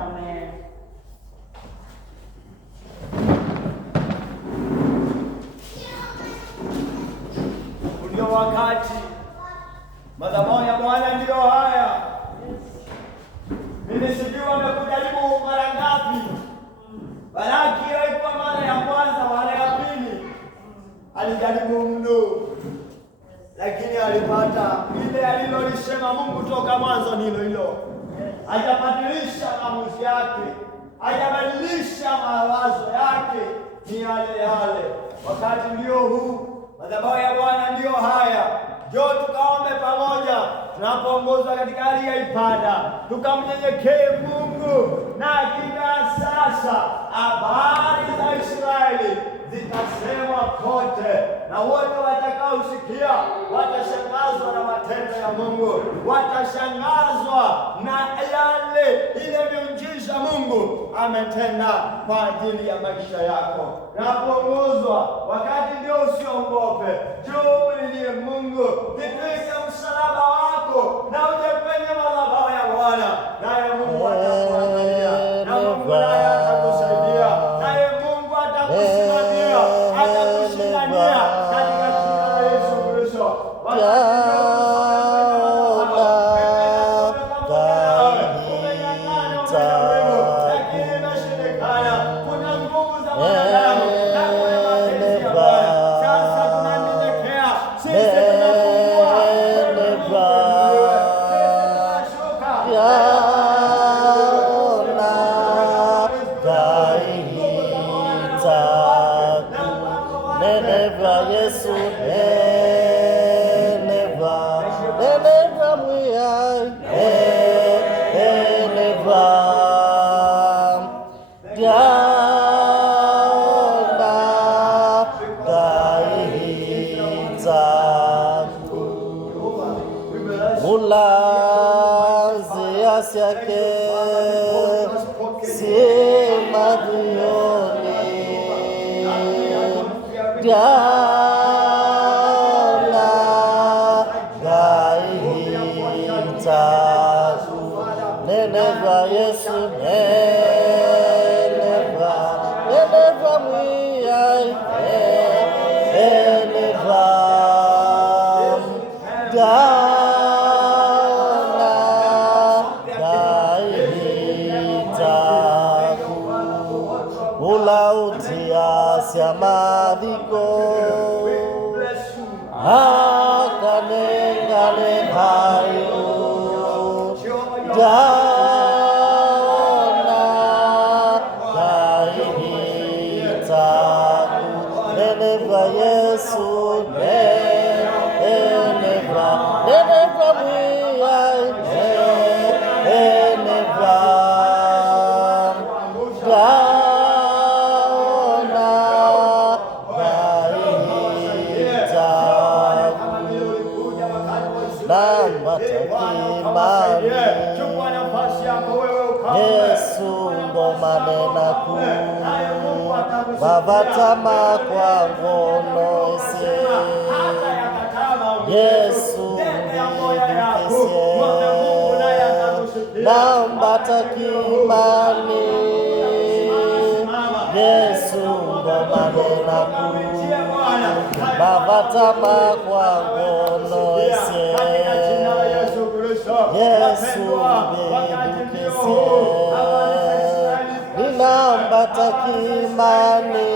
Amen. Ndio wakati madhabahu ya Bwana ndio haya. Mimi sijui wamekujaribu mara ngapi. Balaki ilikuwa mara ya kwanza, mara ya pili alijaribu mno, lakini alipata ile alilolisema Mungu toka mwanzo. Nilo hilo, hajabadilisha maamuzi yake, hajabadilisha mawazo yake, ni yale yale. Wakati ndio huu, madhabahu ya Bwana ndio haya. Njoo tukaombe pamoja, tunapoongozwa katika hali ya ibada, tukamnyenyekee Mungu. Na hakika sasa habari za Israeli zitasemwa kote, na wote watakaosikia watashangazwa na matendo ya Mungu, watashangazwa na ile miujiza Mungu ametenda kwa ajili ya maisha yako. Napoongozwa, wakati ndio usiogope, njoo mlilie Mungu, jitwike msalaba wako na uje kwenye madhabahu ya Bwana, naye Mungu atakuangalia, na Mungu naye atakusaidia, naye Mungu atakusimamia, atakushindania katika jina la Yesu Kristo. Ulautia siamadhi madigo akanengale hayo jana kaihitaku neneva Yesu neneva mwiyai neneva jana kaihitaku nambatakimani Yesu ngomane naku babatama kwa ngono ese Yesu mbidukese nambatakimani Yesu ngomane naku babatama kwa ngono ese Yesu mbidukese ninambatakimani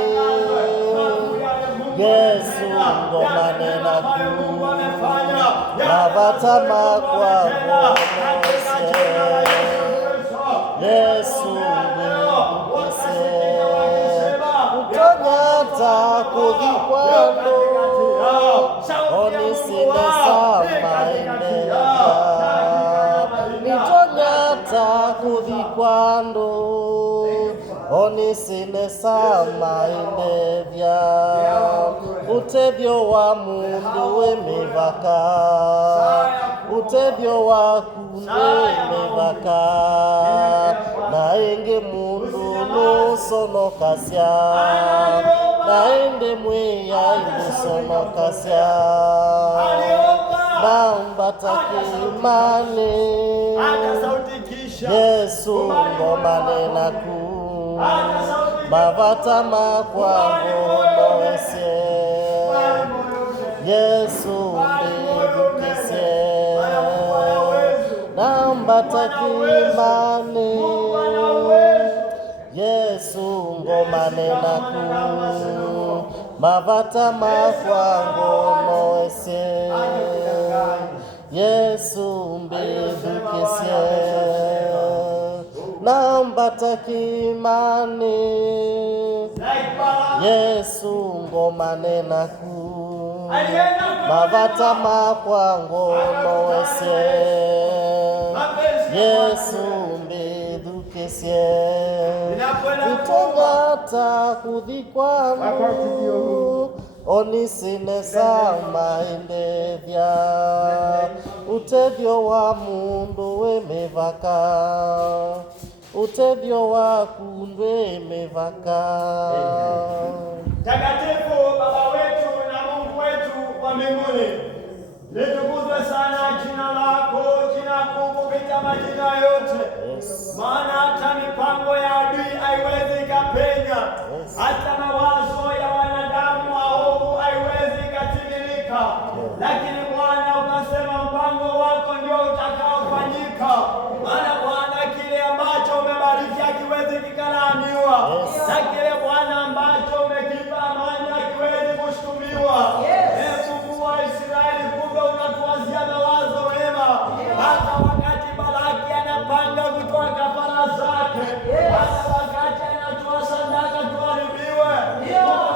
Yesu ngomane naku babatama kwa ngomose Yesu mbidukese utonyata kuvikwando onisine samainea nitonyata kuvikwando onisine samainevya utevyo wa mundu wemevaka utevyo wa kundu wemevaka naenge mundu nusonokasya naende mweya ilusonokasya nambatakimani Yesu ngomane naku babatama kwa ngono ese Yesu mbidukise nambatakimani Yesu ngomane naku babatama kwa ngono ese Yesu mbidukise nambatakimani Yesu ngomane naku babatama kwa ngono ese Yesu mbidukise utongata kuthikwangu onisine samaindevya utevyo wa mundu wemevaka utevyo wa kundu wemevaka. Takatifu Baba wetu na Mungu wetu wa mbinguni, litukuzwe sana jina lako, jina kuu kupita majina yote. Maana hata mipango ya adui haiwezi ikapenya, hata mawazo ya wanadamu waovu haiwezi ikatimilika. Lakini Bwana ukasema mpango wako ndio utakaofanyika. Maana Bwana kile ambacho umebariki hakiwezi kikalaaniwa, na kile Bwana ambacho umekipa amani hakiwezi kushtumiwa. Mungu wa Israeli, kumbe unatuwazia mawazo mema, hata wakati Balaki anapanga kutoa kafara zake, hata wakati anatoa sadaka tuharibiwe.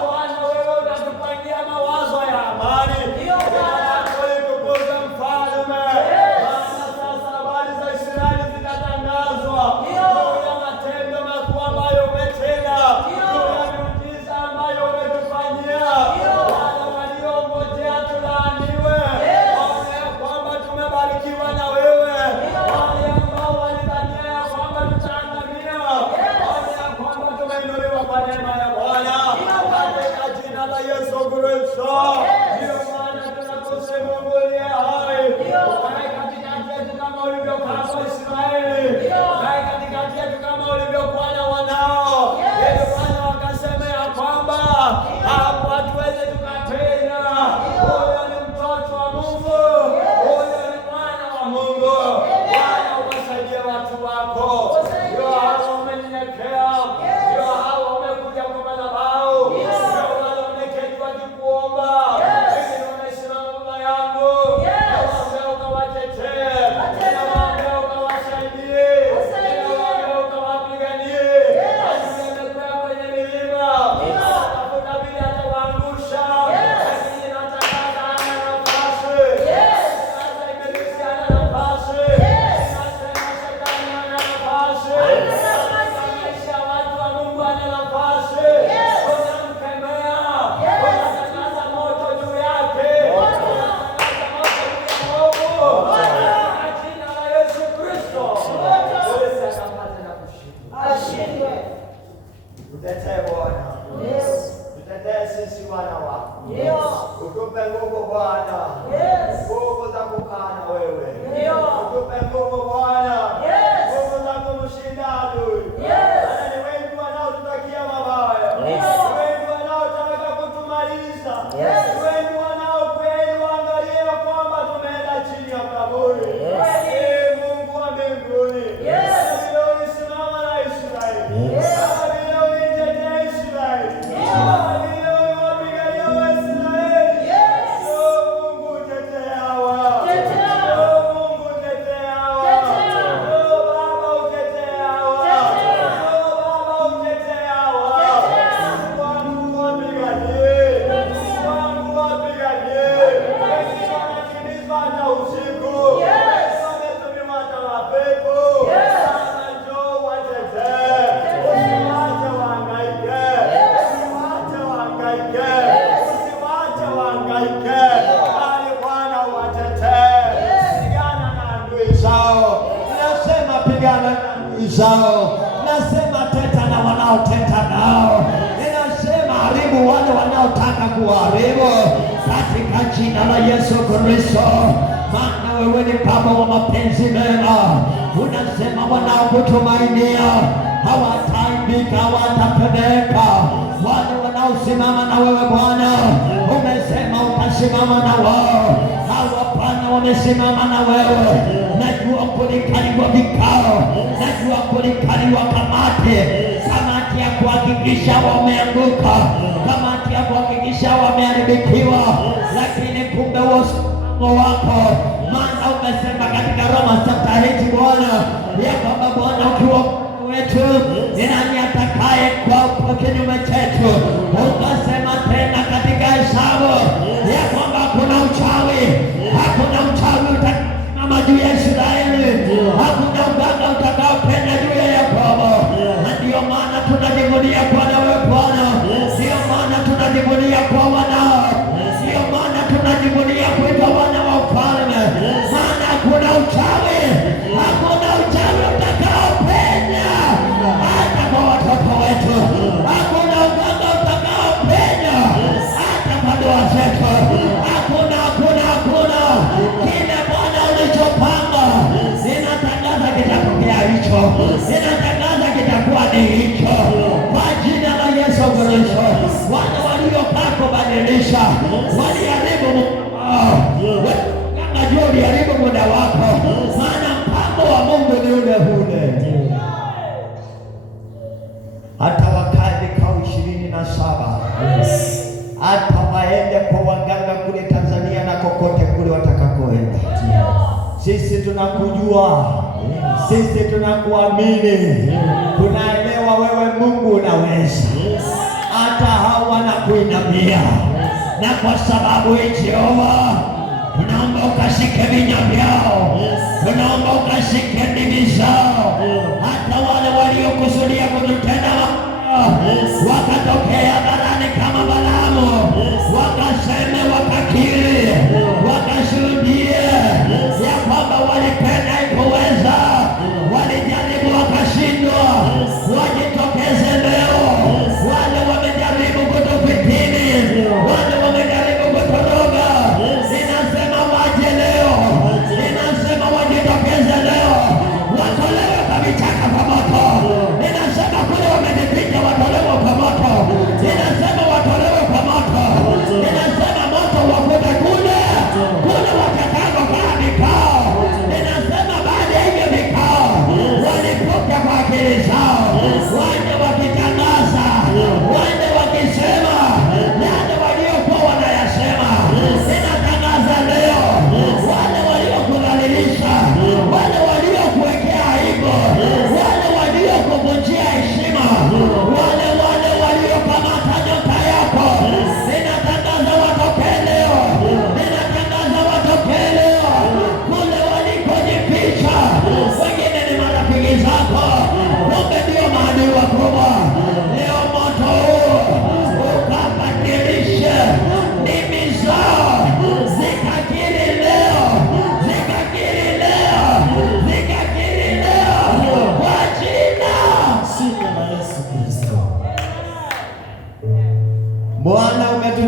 Bwana wewe unatupangia mawazo ya amani. Jina lako litukuzwe Mfalme. Maana sasa habari za Israeli zitatangazwa juu ya matendo makuu ambayo umetenda, juu ya miujiza ambayo umetufanyia. Wale waliongojea tulaaniwe, waone ya kwamba tumebarikiwa na wewe. Wale ambao walidhania ya kwamba tutaangamia, waone ya kwamba tumeinuliwa kwa neema ya Bwana, katika jina la Yesu Kristo. Ndio maana tunakusema Mungu aliye hai, ukae katikati yetu kama ulivyokaa kwa Israeli, ukae katikati yetu kama ulivyokuwa na wanao, ili Bwana wakasema ya kwamba hapo hatuwezi tukapenya. Huyo ni mtoto wa Mungu, huyo ni mwana wa Mungu. Bwana uwasaidie watu wako, ndio hao umenyenyekea, ndio hao wamekuja kwa madhabahu, ndio wale wameketi wana wako. Utupe nguvu Bwana, nguvu za kukaa na wewe. Utupe nguvu Bwana, nguvu za kumshinda adui. Maana ni wengi wanaotutakia mabaya, wengi wanaotaka kutumaliza, wengi wanaokweli waangalie kwamba tumeenda chini ya kaburi. Mungu wa mbinguni, vile ulisimama na Israeli, kama vile ulitetea Israeli, kama vile uliwapigania Waisraeli, Mungu tetea hawa, Mungu tetea hawa, Baba utetea hawa, Baba utetea hawa, wangu wapiganie, wangu wapiganie, wengine wanakimbizwa hata usiku, wametumiwa hata mapepo. Baba njoo watetee, usiwache wahangaike, usiwache wahangaike, usiwache wahangaike, bali Bwana watetee. Pigana na adui zao, nasema pigana na adui zao, nasema teta na wanaoteta nao, ninasema haribu wale wanaotaka kuharibu katika jina la Yesu Kristo. Maana wewe ni Baba wa mapenzi mema, unasema wanaokutumainia hawataaibika, hawatapeleka. Wale wanaosimama na wewe Bwana, umesema utasimama na wao. Hawa Bwana wamesimama na wewe. Najua kulikaliwa vikao, najua kulikaliwa kamati ya kuhakikisha wameanguka, kamati ya kuhakikisha wameharibikiwa, lakini kumbe usimu wako. Maana umesema katika Roma 8 Bwana, ya kwamba Bwana ukiwa wetu ni nani atakaye kwa kinyume chetu? Ukasema tena katika Hesabu ya kwamba hakuna uchawi, hakuna uchawi utasimama juu ya Israeli, hakuna uganga utakaopenya juu ya Yakobo. Na ndio maana tunajivunia kwa wewe Bwana, ndio maana tunajivunia kwa wanao, ndio maana tunajivunia kuitwa wana wa ufalme. Maana hakuna uchawi, hakuna uchawi utakaopenya hata kwa watoto wetu, hakuna uganga utakaopenya hata kwa ndoa zetu, hakuna kile Bwana ulichopanga. Ninatangaza kitatokea hicho, ninatangaza kitakuwa ni hicho kwa jina la Yesu Kristo. Wana waliokaa kubadilisha, waliharibu najua uliharibu muda wako, maana mpango wa Mungu ni ule ule. Hata wakae vikao 27, hata waende kwa waganga kule Tanzania na kokote kule watakakoenda, sisi tunakujua, sisi tunakuamini, tunaelewa wewe Mungu unaweza. Hata hao wanakuinamia, na kwa sababu hii Jehova, tunaomba ukashike vinywa vyao, tunaomba ukashike ndimi zao. Hata wale waliokusudia kututenda wakatokea barani kama Balaamu, wakaseme, wakakiri, wakashuhudie ya kwamba walipenda ikuweza, walijaribu wakashindwa, wajitokeze leo. Wale wamejaribu kutufitini, wale wamejaribu kutoroga, ninasema waje leo, ninasema wajitokeze leo, watolewe kwa vichaka vya moto. Ninasema kule wamejificha watolewe kwa moto, ninasema watolewe kwa moto.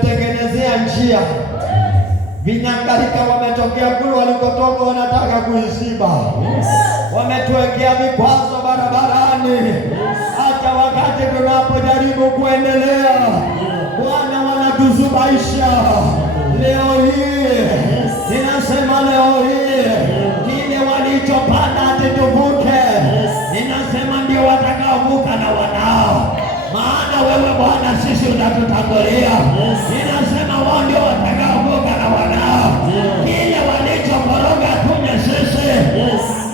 wametutengenezea njia. Vinyangalika wametokea kule walikotoka, wanataka kuiziba. Wametuwekea vikwazo barabarani, hata wakati tunapojaribu kuendelea, Bwana wanatuzubaisha. Leo hii ninasema, leo hii kile walichopanda ati tuvuke, ninasema ndio watakaovuka na wanao. Maana wewe Bwana sisi utatutangulia. Ninasema wao ndio watakaovuka na wanao. Kile walichokoroga tume sisi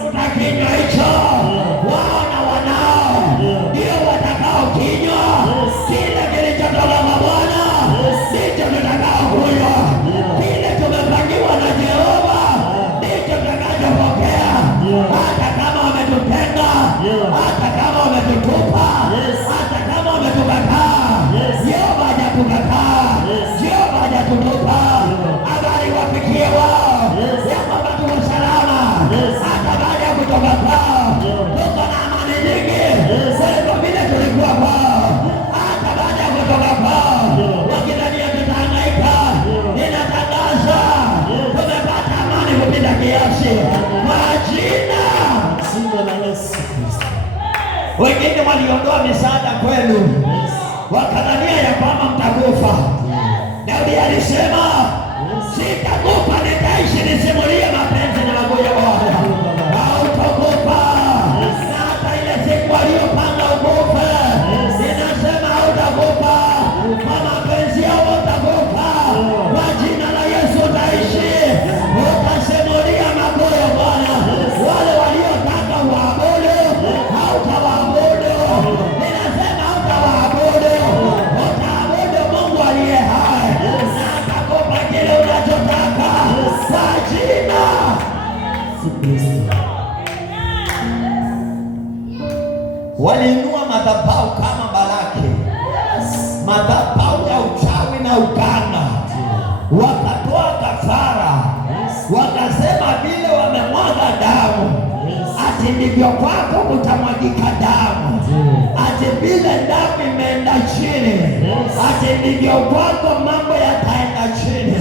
tutakinywa hicho, wao na wanao ndio watakaokinywa. Kile kilichotoka kwa Bwana ndicho tutakaokunywa. Kile tumepangiwa na Jehova ndicho tutakachopokea. Hata kama wametutenga, hata kama wametutupa, hata kama wametukataa, Jehova hajatukataa, Jehova hajatutupa. Habari wafikie wao ya kwamba tuko salama, hata baada ya kutoka kwao tuko na amani nyingi kuliko vile tulikuwa kwao. Hata baada ya kutoka kwao wakidhania tutahangaika, ninatangaza tumepata amani kupita kiasi kwa jina la Yesu Kristo. Wengine waliondoa misaada kwenu, wakadhania ya kwamba mtakufa. Daudi alisema, sitakufa, nitaishi nisimulie mapenzi na makuu ya Bwana. Hautakufa, na hata ile siku waliopanga ukufe, ninasema hautakufa. Kwa mapenzi yao utakufa, kwa jina la Yesu utaishi, utasimulia makuu ya Bwana. Wale waliotaka uabudu, hautawaabudu. Ninasema hautawaabudu, utaabudu Mungu aliye hai, na atakupa kile unachotaka kwa jina waliinua madhabahu kama Balaki, madhabahu ya uchawi na uganga, wakatoa kafara, wakasema vile wamemwaga damu, ati ndivyo kwako kutamwagika damu, ati vile damu imeenda chini, ati ndivyo kwako mambo yataenda chini.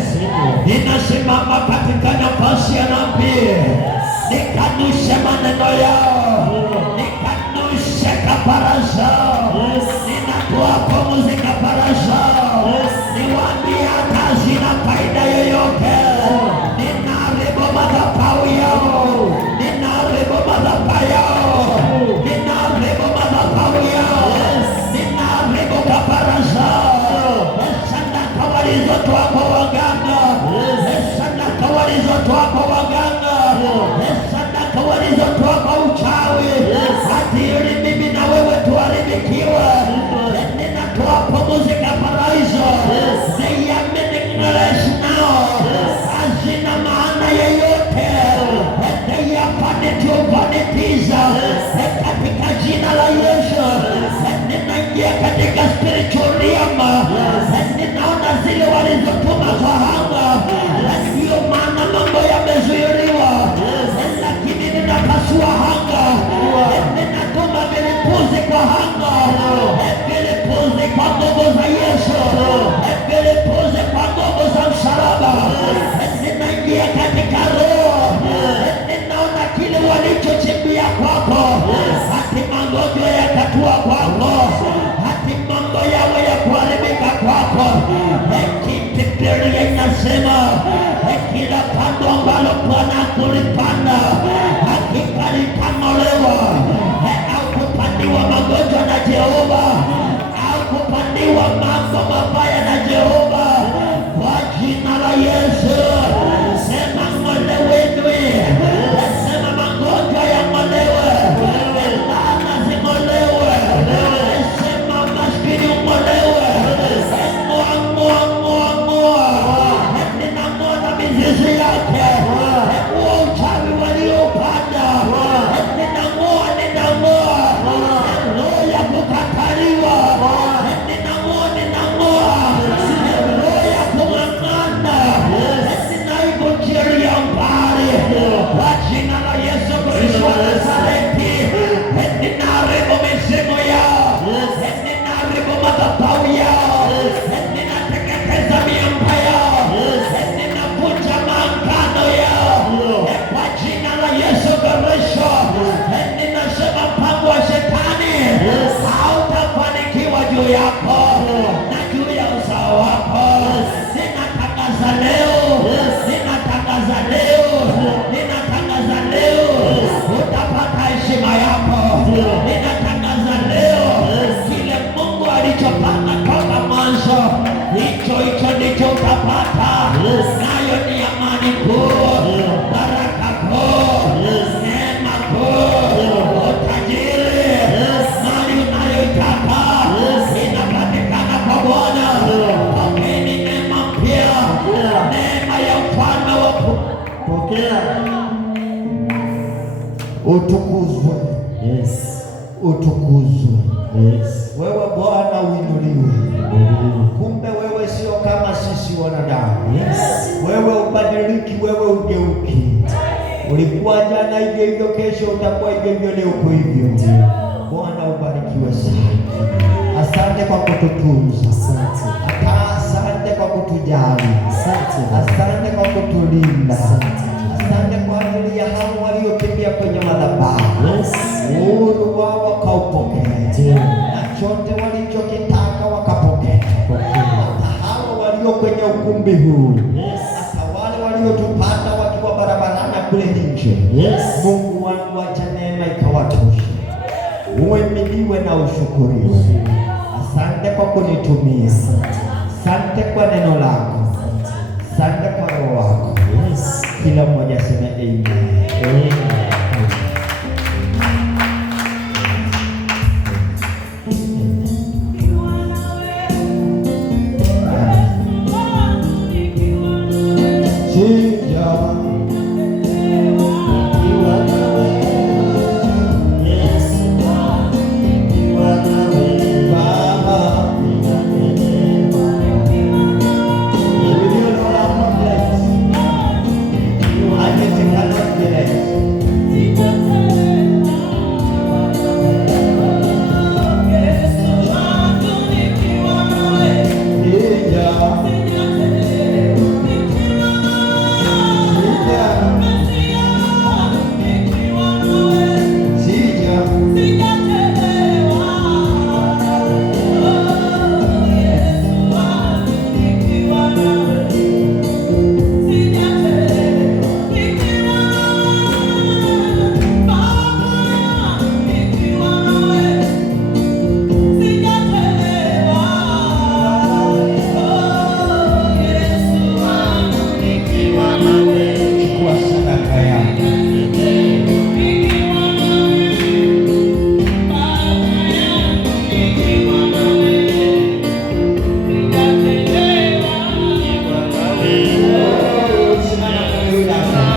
Ninasimama katika nafasi ya nabii, nikanushe maneno yao, nikanushe kafara zao, ninatoa pumzi kafara zao, niwaambie hata hazina faida yoyote. Ninaharibu madhabahu yao, ninaharibu madhabahu yao, ninaharibu madhabahu yao, ninaharibu kafara zao, sadaka walizotoa kwa waganga, sadaka walizotoa kwa waganga, sadaka walizotoa kwa uchawi, hati ili mimi na wewe tuharibikiwe. Ninatoa pumzi kafara hizo, they are meaningless now, hazina maana yoyote, they are vanity of vanities. Katika jina la Yesu ninaingia katika spiritual realm, ninaona zile walizotuma kwa hanga, ndio maana mambo yamezuka. Pokea. Utukuzwe. Yes. Utukuzwe. Yes. Wewe Bwana uinuliwe. Kumbe wewe sio kama sisi wanadamu. Yes. Wewe ubadiliki, wewe ugeuki. Ulikuwa jana hivyo hivyo, kesho utakuwa hivyo hivyo, leo uko hivyo. Bwana ubarikiwe sana. Asante kwa kututunza. Asante kwa kutujali. Asante kwa kutulinda. Asante kwa ajili ya hao waliokimbia kwenye madhabahu. Uhuru wao wakaupokea. Na chote walichokitaka wakapokea. Hata hao walio kwenye ukumbi huu. Hata wale waliotupata wakiwa barabarani kule nje. Mungu wangu, acha neema ikawatosha. Uhimidiwe na ushukuriwe. Asante kwa kunitumia. Asante kwa neno lako. Asante kwa roho wako. Kila mmoja sema amen.